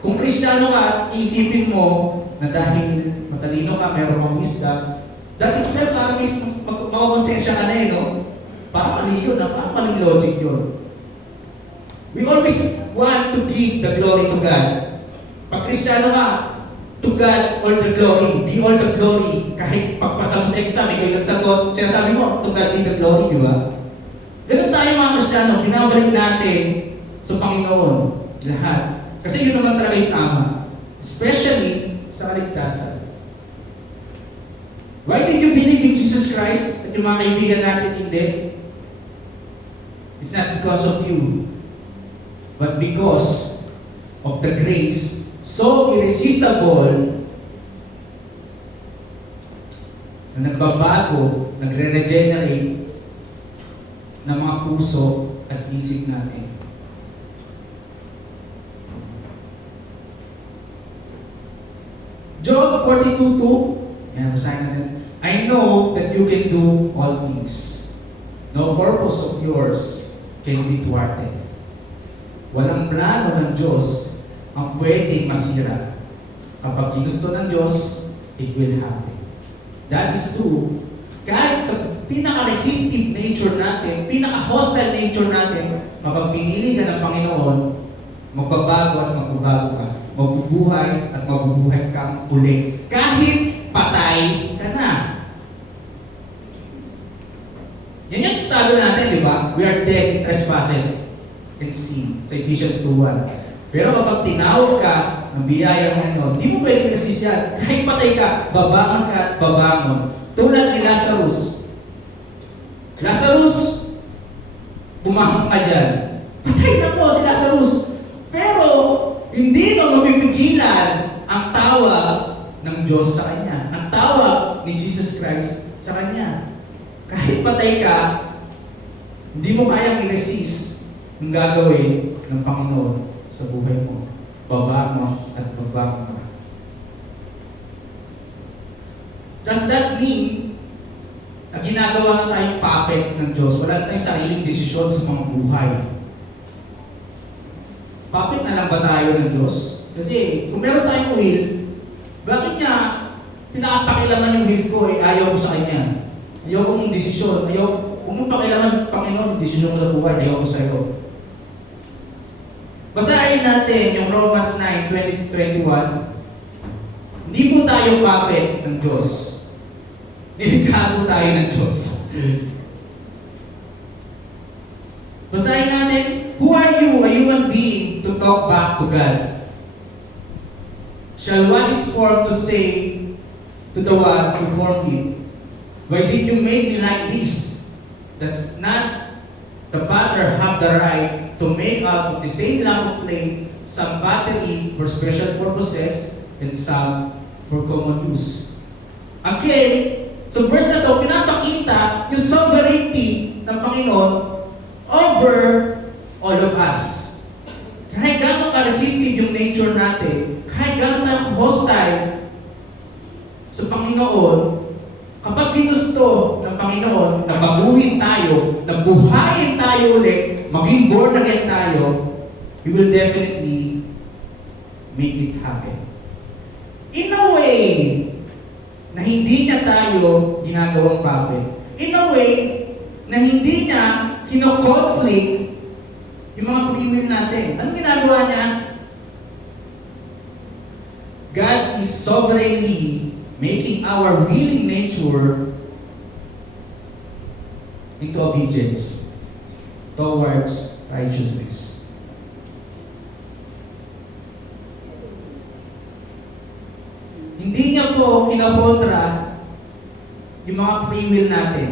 Kung Kristiyano ka, isipin mo na dahil matalino ka, meron kang wisdom, that itself, parang makakonsensya ka na no? Parang mali yun, parang maling logic yun. We always want to give the glory to God. Pag Kristiyano ka, to God all the glory, be all the glory. Kahit pagpasa mo sa exam, ikaw yung nagsagot, sinasabi mo, to God be the glory, di ba? Ganun tayo mga Kristiyano, binabalik natin sa Panginoon lahat. Kasi yun naman talaga yung tama. Especially sa kaligtasan. Why did you believe in Jesus Christ? At yung mga kaibigan natin hindi? It's not because of you, but because of the grace so irresistible na nagbabago, nagre-regenerate ng mga puso at isip natin. Job 42:2, yan, basahin natin. I know that you can do all things. No purpose of yours can be thwarted. Walang plano ng Diyos ang pwedeng masira. Kapag ginusto ng Diyos, it will happen. That is true. Kahit sa pinaka-resistive nature natin, pinaka-hostile nature natin, kapag pinili ka ng Panginoon, magbabago at magbabago ka. Magbubuhay at magbubuhay kang uli. Kahit patay ka na. Yan yung estado natin, di ba? We are dead in trespasses and sin. Sa Ephesians 2:1. Pero kapag tinawag ka ng biyaya ng Panginoon, di mo pwedeng resist yan. Kahit patay ka, babangon ka at babangon. Tulad ni Lazarus. Lazarus, bumahang ka dyan. Patay na po si Lazarus. Pero, hindi mo mapipigilan ang tawag ng Diyos sa kanya. Ang tawag ni Jesus Christ sa kanya. Kahit patay ka, hindi mo kayang i-resist ang gagawin ng Panginoon sa buhay mo. Babangon at babangon ka. Does that mean na ginagawa na tayong puppet ng Diyos? Wala na tayong sariling desisyon sa mga buhay. Puppet na lang ba tayo ng Diyos? Kasi kung meron tayong will, bakit niya pinakapakilaman yung will ko ayaw ko sa Kanya? Ayaw kong desisyon. Kung mo pakilaman, Panginoon, desisyon mo sa buhay, ayaw ko sa iyo. Basahin natin yung Romans 9:20-21. Hindi po tayo puppet ng Diyos. Nilikha po tayo ng Diyos. Basahin natin, who are you, a human being, to talk back to God? Shall what is formed to say to the one who formed it, why did you make me like this? Does not the potter have the right to make out of the same lump of clay some battery for special purposes and some for common use? Again, sa verse na to, pinapakita yung sovereignty ng Panginoon over all of us. Kahit gano'n ka-resistive yung nature natin, kahit gano'n tayo hostile sa Panginoon, kapag ginusto ng Panginoon na baguhin tayo, na buhayin tayo ulit, maging born again tayo, He will definitely make it happen. In a way, na hindi niya tayo ginagawang puppet. In a way, na hindi niya kino-conflict yung mga free will natin. Anong ginagawa niya? God is sovereignly making our willing nature into obedience towards righteousness. Hindi niya po kinakontra yung mga free will natin.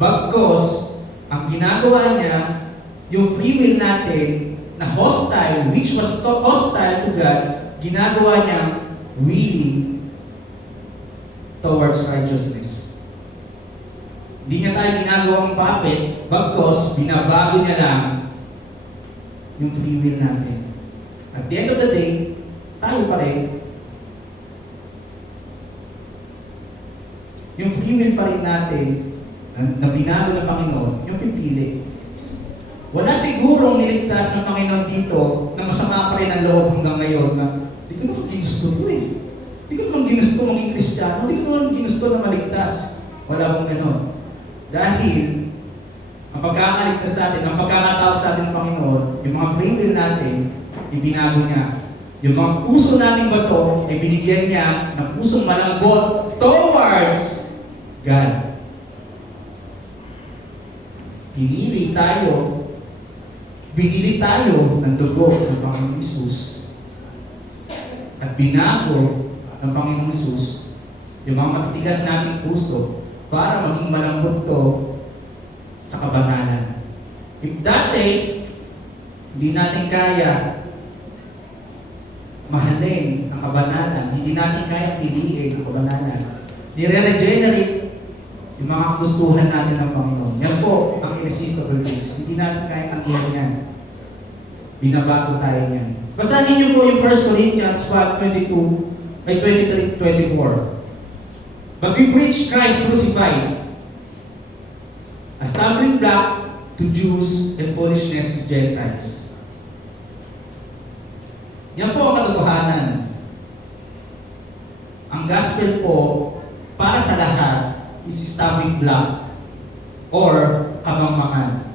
Bagkos, ang ginagawa niya, yung free will natin na hostile, which was hostile to God, ginagawa niya willing towards righteousness. Hindi niya tayo ginagawang puppet, bagkos, binabago niya lang yung free will natin. At the end of the day, tayo pa rin. Yung free will pa rin natin na binago ng Panginoon, yung pipili. Wala sigurong niligtas ng Panginoon dito na masama pa rin ang loob hanggang ngayon na di ko naman ginusto to eh. Di ko naman ginusto maging Kristiyano. Di ko naman ginusto na maligtas. Wala akong gano'n. Dahil ang pagkakaligtas natin, ang pagkakatawag sa atin ng Panginoon, yung mga free will natin, ibinago niya. Yung mga puso nating bato, ay binigyan niya ng pusong malambot towards God. Binili tayo ng dugo ng Panginoon Hesus at binago ng Panginoon Hesus yung mga matitigas nating puso para maging malambot to sa kabanalan. If dati hindi natin kaya mahalin ang kabanalan, hindi natin kaya piliin ang kabanalan, nire-regenerate yung mga gustuhan natin ng Panginoon. Yan po ang irresistible grace. Hindi natin kaya ang yan. Binabago tayo yan. Basahin niyo po yung 1 Corinthians 23-24. But we preach Christ crucified, a stumbling block to Jews and foolishness to Gentiles. Yan po ang katotohanan. ang gospel po para sa lahat is stumbling block or kamangmangan.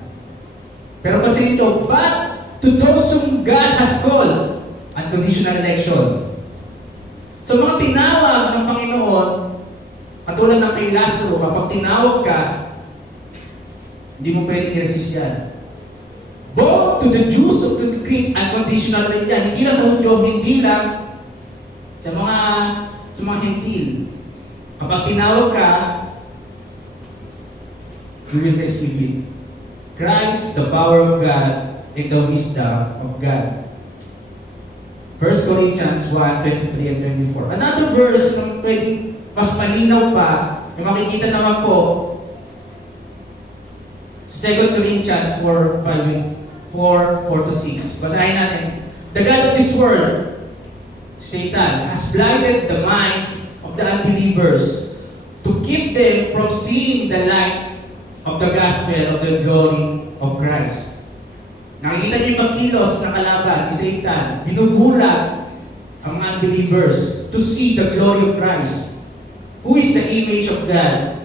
Pero pansin ito, but to those whom God has called, unconditional election. So mga tinawag ng Panginoon, katulad ng kay Lazaro, kapag tinawag ka, hindi mo pwedeng i-resist yan. Both to the Jews and to the Greek, unconditional rin yan. Hindi lang sa Hudyo, hindi lang sa mga Hentil. Kapag tinawag ka, you will receive it. Christ, the power of God, and the wisdom of God. 1 Corinthians 1:23 and 24. Another verse na pwedeng mas malinaw pa, yung makikita naman po, 2 Corinthians 4:4-6. Basahin natin. The God of this world, Satan, has blinded the minds of the unbelievers to keep them from seeing the light of the gospel of the glory of Christ. Nakikita niyo yung pagkilos ng kalaban ni Satan. Binubulag ang mga unbelievers to see the glory of Christ, who is the image of God.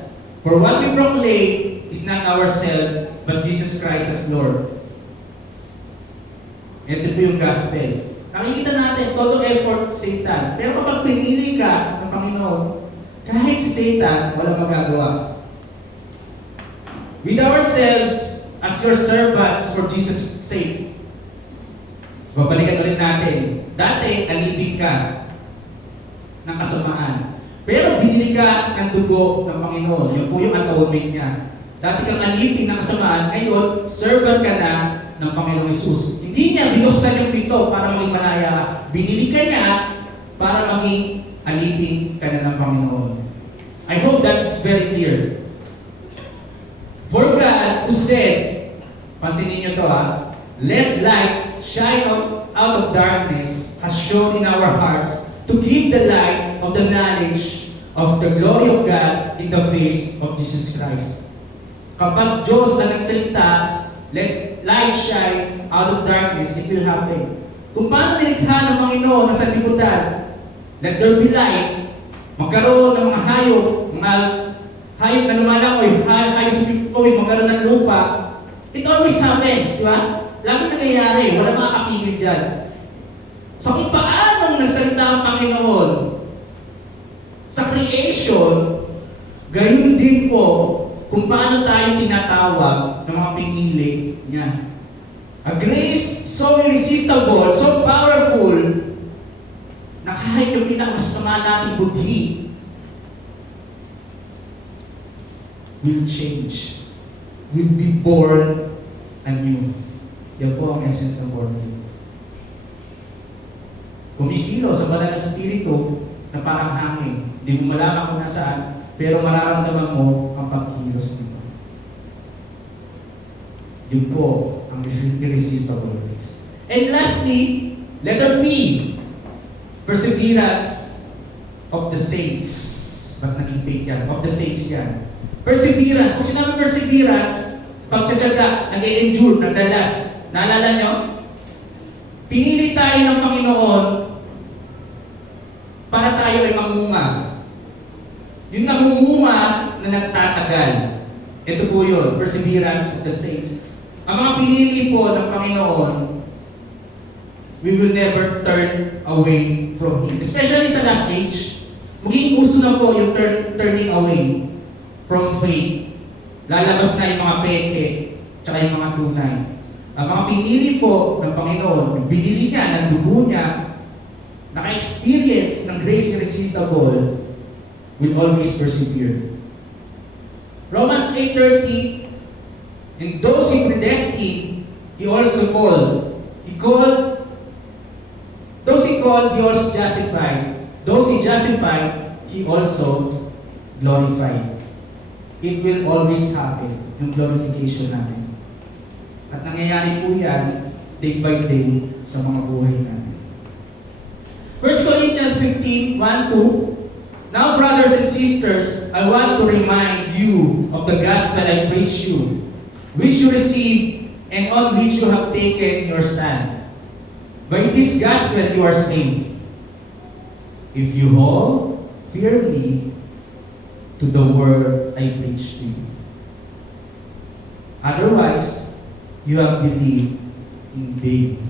For what we proclaim is not ourselves, but Jesus Christ as Lord. Ito po yung gospel. Nakikita natin, todo effort Satan. Pero kapag pinili ka ng Panginoon, kahit si Satan, walang magagawa. With ourselves as your servants for Jesus' sake. Babalikan ulit natin. Dati, alipin ka ng kasamaan. Pero binili ka ng dugo ng Panginoon. Yan po yung atonement niya. Dati kang alipin ng kasamaan, ngayon, servant ka na ng Panginoon Jesus. Hindi niya binuksan yung pinto para maging malaya ka. Binili ka niya para maging alipin ka na ng Panginoon. I hope that's very clear. For God who said, pansinin niyo to ha, let light shine out of darkness has shown in our hearts to give the light of the knowledge of the glory of God in the face of Jesus Christ. Kapag Diyos na nagsalita, let light shine out of darkness, it will happen. Kung paano nilikha ng Panginoon na sa liputan, let there be light, magkaroon ng mga hayop na lumalangoy, hayop sa pipawin, magkaroon ng lupa, it always happens, di ba? Lagi nangyayari, wala makakapigil dyan. So kung paano nagsalita ang Panginoon sa creation, gayon din po kung paano tayo tinatawag ng mga pinili niya. A grace so irresistible, so powerful, na kahit yung pinakamasama nating budhi will change, will be born anew. Yan po ang essence ng born again. Kumikilo sa banal na spirito na parang hangin. Hindi mo malaman kung nasaan, pero mararamdaman mo ang pagkilos nito. Yun po ang irresistible grace. And lastly, letter P, perseverance of the saints. Ba't naging fake yan? Of the saints yan. Perseverance. Kung sinabi perseverance, pagtsatsaga, nag-endure, naglalas. Naalala nyo? Pinili tayo ng Panginoon para tayo ay mamunga. Yung namumunga na nagtatagal. Ito po yun, perseverance of the saints. Ang mga pinili po ng Panginoon, we will never turn away from Him. Especially sa last age, magiging uso na po yung turning away from faith. Lalabas na yung mga peke, tsaka yung mga tunay. Ang mga pinili po ng Panginoon, binili niya ng dugo niya, naka-experience ng grace irresistible, will always persevere. Romans 8:30, and those He predestined, He also called. Those He called, He also justified. Those He justified, He also glorified. It will always happen, yung glorification natin. At nangyayari po yan, day by day, sa mga buhay natin. 1 Corinthians 15:1-2. Now, brothers and sisters, I want to remind you of the gospel I preached you, which you received and on which you have taken your stand. By this gospel you are saved, if you hold fairly to the word I preach to you. Otherwise, you have believed in vain.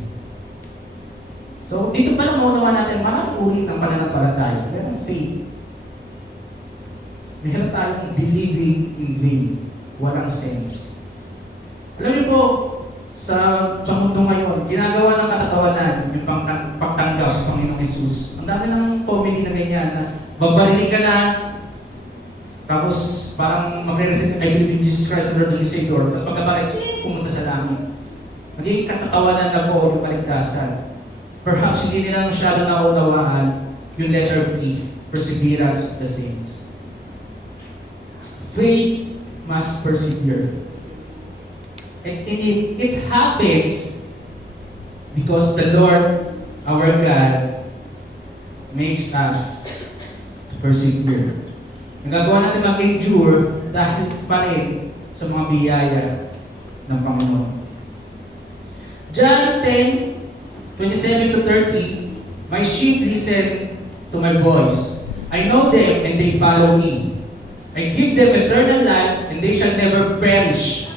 So, dito pa lang muna natin, maraming uri ng pananampalataya. Meron faith. Meron tayong believing in vain. Walang sense. Alam niyo po, sa mundo ngayon, ginagawa ng katatawanan yung pagtanggap sa Panginoong Jesus. Ang dami ng comedy na ganyan, na babarili ka na, tapos parang magre-receive, I believe in Jesus Christ, Lord and Savior, tapos pagkabarit, pumunta sa langit. Magiging katatawanan na po yung paligtasan. Perhaps hindi nila masyado naunawaan yung letter P, perseverance of the saints. Faith must persevere. And it happens because the Lord, our God, makes us to persevere. Nagagawa natin mag-endure dahil pa rin sa mga biyaya ng Panginoon. John 10:27 to 30, my sheep listen to my voice. I know them and they follow me. I give them eternal life and they shall never perish.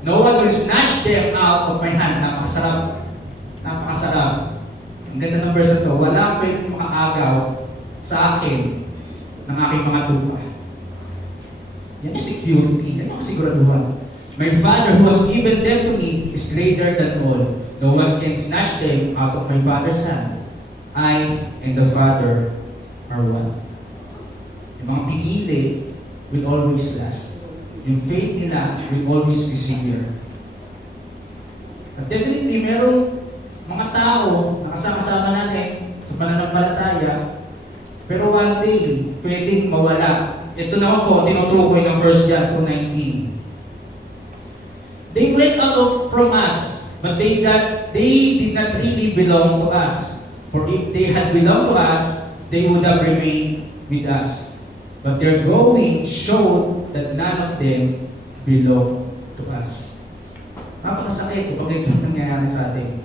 No one will snatch them out of my hand. Napakasarap. Napakasarap. Ang ganda ng verse ito. Wala pwedeng makaagaw sa akin ng aking mga tupa. Yan yung security. Yan yung kasiguraduhan. My Father who has given them to me is greater than all. No one can snatch them out of my Father's hand. I and the Father are one. Yung mga pinili will always last. Yung faith nila will always persevere. At definitely, merong mga tao na kasama natin sa pananampalataya, pero one day, pwedeng mawala. Ito naman po, tinutukoy ng 1 John 2:19. They went out from us, but they did not really belong to us. For if they had belonged to us, they would have remained with us. But their going showed that none of them belong to us. Napakasakit kapag ito nangyayari sa atin.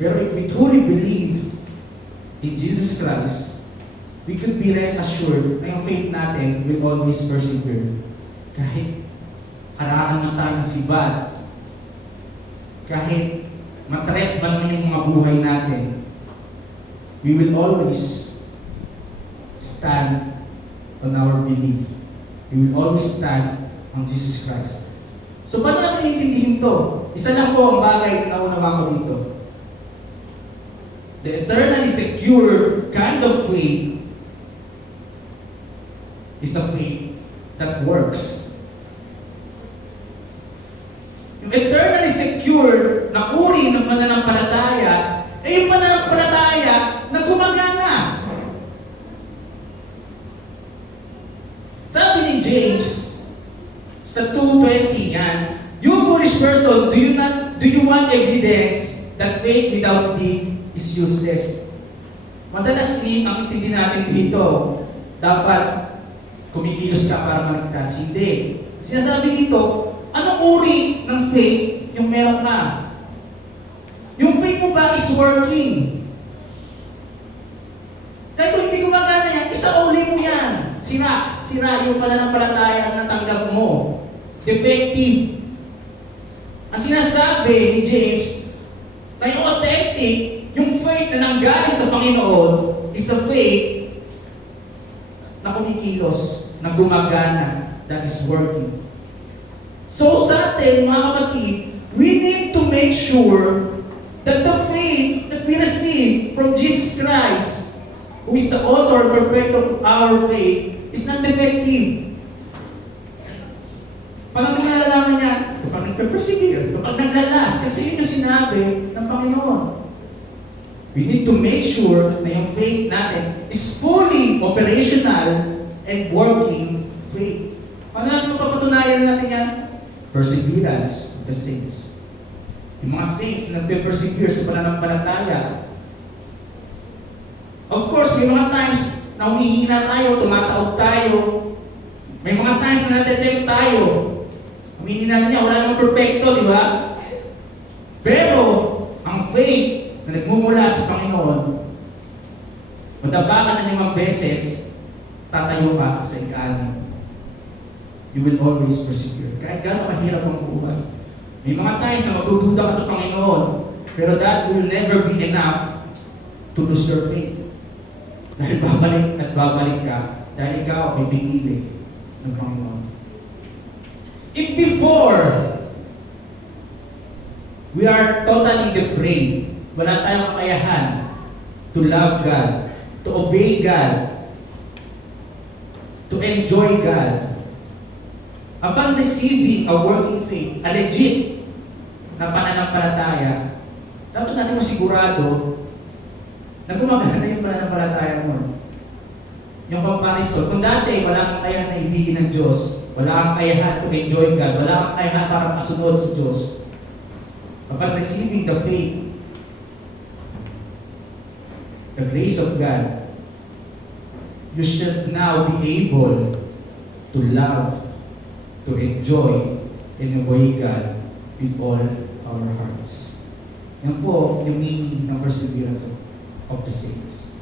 Pero if we truly believe in Jesus Christ, we could be rest assured na yung faith natin will always persevere. Kahit haraan na tayo ng sibat, kahit matret man yung mga buhay natin, we will always stand on our belief. We will always stand on Jesus Christ. So, paano natin iintindihin to? Isa lang po ang bagay na unawa ko dito. The eternally secure kind of faith is a faith that works. Yung eternally secure na uri ng pananampalataya ay yung pananampalataya na gumagana. Sabi ni James sa 2:20 yan, you foolish person, do you want evidence that faith without deed is useless? Madalas ang intindi natin dito, dapat kumikilos ka para maligtas. Hindi. Sinasabi dito, anong uri ng faith yung meron ka? Yung faith mo ba is working? Kahit kung hindi gumagana yan, isauli mo yan. Sira yung pananampalataya na natanggap mo. Defective. Ang sinasabi ni James, na yung authentic, yung faith na nanggaling sa Panginoon, is a faith na kumikilos, na gumagana, that is working. So sa atin, mga kapatid, we need to make sure that the faith that we receive from Jesus Christ, who is the author and perfecter of our faith, is not defective. Paano ito nalalaman niya? Kapag nagpe-persevere, kapag naglalas, kasi yun yung sinabi ng Panginoon. We need to make sure na yung faith natin is fully operational and working faith. Paano natin mapapatunayan natin yan? Perseverance of the saints. Yung mga saints na nagpe-persevere sa pananampalataya. Of course, may mga times na humihina tayo, tumataog tayo. May mga times na natetempt tayo. Aminin natin niya, wala namang perfecto, di ba? Pero, ang faith na nagmumula sa Panginoon, madabakan na 5 beses, tatayo ka sa ika-6. You will always persevere. Kahit gano'ng kahirap ang buhay. May mga times na magdududa ka sa Panginoon, pero that will never be enough to lose your faith. Dahil babalik at babalik ka, dahil ikaw ay pinili ng Panginoon. If before we are totally depraved, wala tayong kakayahan to love God, to obey God, to enjoy God, upon receiving a working faith, a legit na pananampalataya, dapat natin masigurado na gumagana yung pananampalataya mo. Yung comparison, kung dati wala kang kayahan na ibigin ng Diyos, wala kang kayahan to enjoy God, wala kang kayahan para masunod sa Diyos, upon receiving the faith, the grace of God, you should now be able to love, to enjoy, and obey God with all our hearts. Yan po yung meaning ng perseverance of the saints.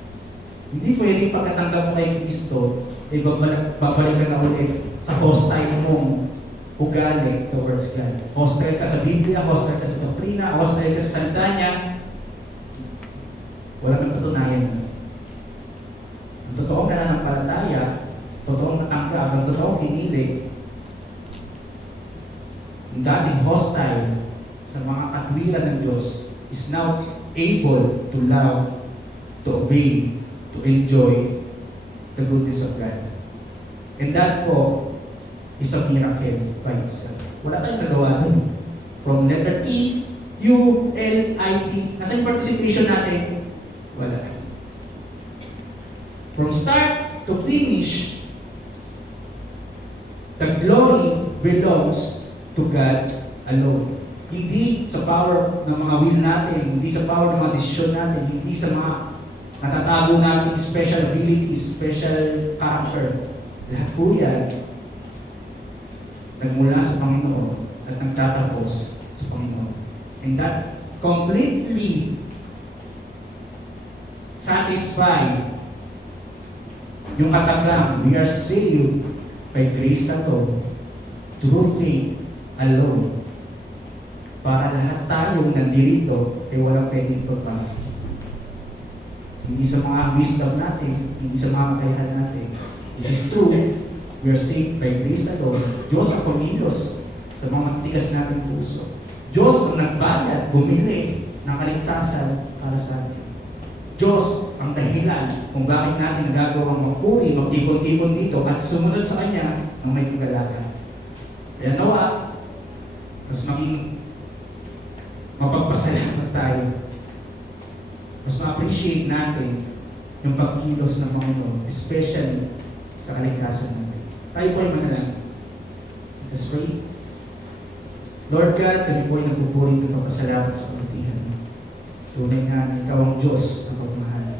Hindi pwede pagkatanggap mo kay Kristo, babalik ka na ulit sa hostile mong ugali towards God. Hostile ka sa Biblia, hostile ka sa doktrina, hostile ka sa salita niya. Wala kang patunayan na. Ang totoong nananampalataya, totoong natanggap, ang totoong pinili, ang dating hostile sa mga katwiran ng Diyos is now able to love, to obey, to enjoy the goodness of God. And that po is a miracle by itself. Wala tayong nagawa dun. From letter T, U, L, I, P. Nasa yung participation natin? Wala. From start to finish, the glory belongs to God alone. Hindi sa power ng mga will natin, hindi sa power ng mga desisyon natin, hindi sa mga natatago natin special abilities, special character. Lahat po yan nagmula sa Panginoon at nagtatapos sa Panginoon. And that completely satisfy yung katagang, we are saved by grace alone, through faith alone. Para lahat tayo nandirito ay walang pwedeng pagbago. Hindi sa mga wisdom natin, hindi sa mga kakayahan natin. This is true. We are saved by grace alone. Diyos ang kumilos sa mga tigas nating puso. Diyos ang nagbayad, bumili ng kaligtasan para sa atin. Diyos ang dahilan kung bakit natin nagagawang magpuri, magtipon-tipon dito at sumunod sa Kanya ng may kagalakan. Kaya nawa, mas maging mapagpasalamat tayo. Mas ma-appreciate natin yung pagkilos ng Panginoon, especially sa kaligtasan natin. Tayo po ay manalangin. Let us pray. Lord God, kami po ay nagpupuri at papasalamat sa kabutihan mo. Tunay nga na Ikaw ang Diyos ng pagmamahal.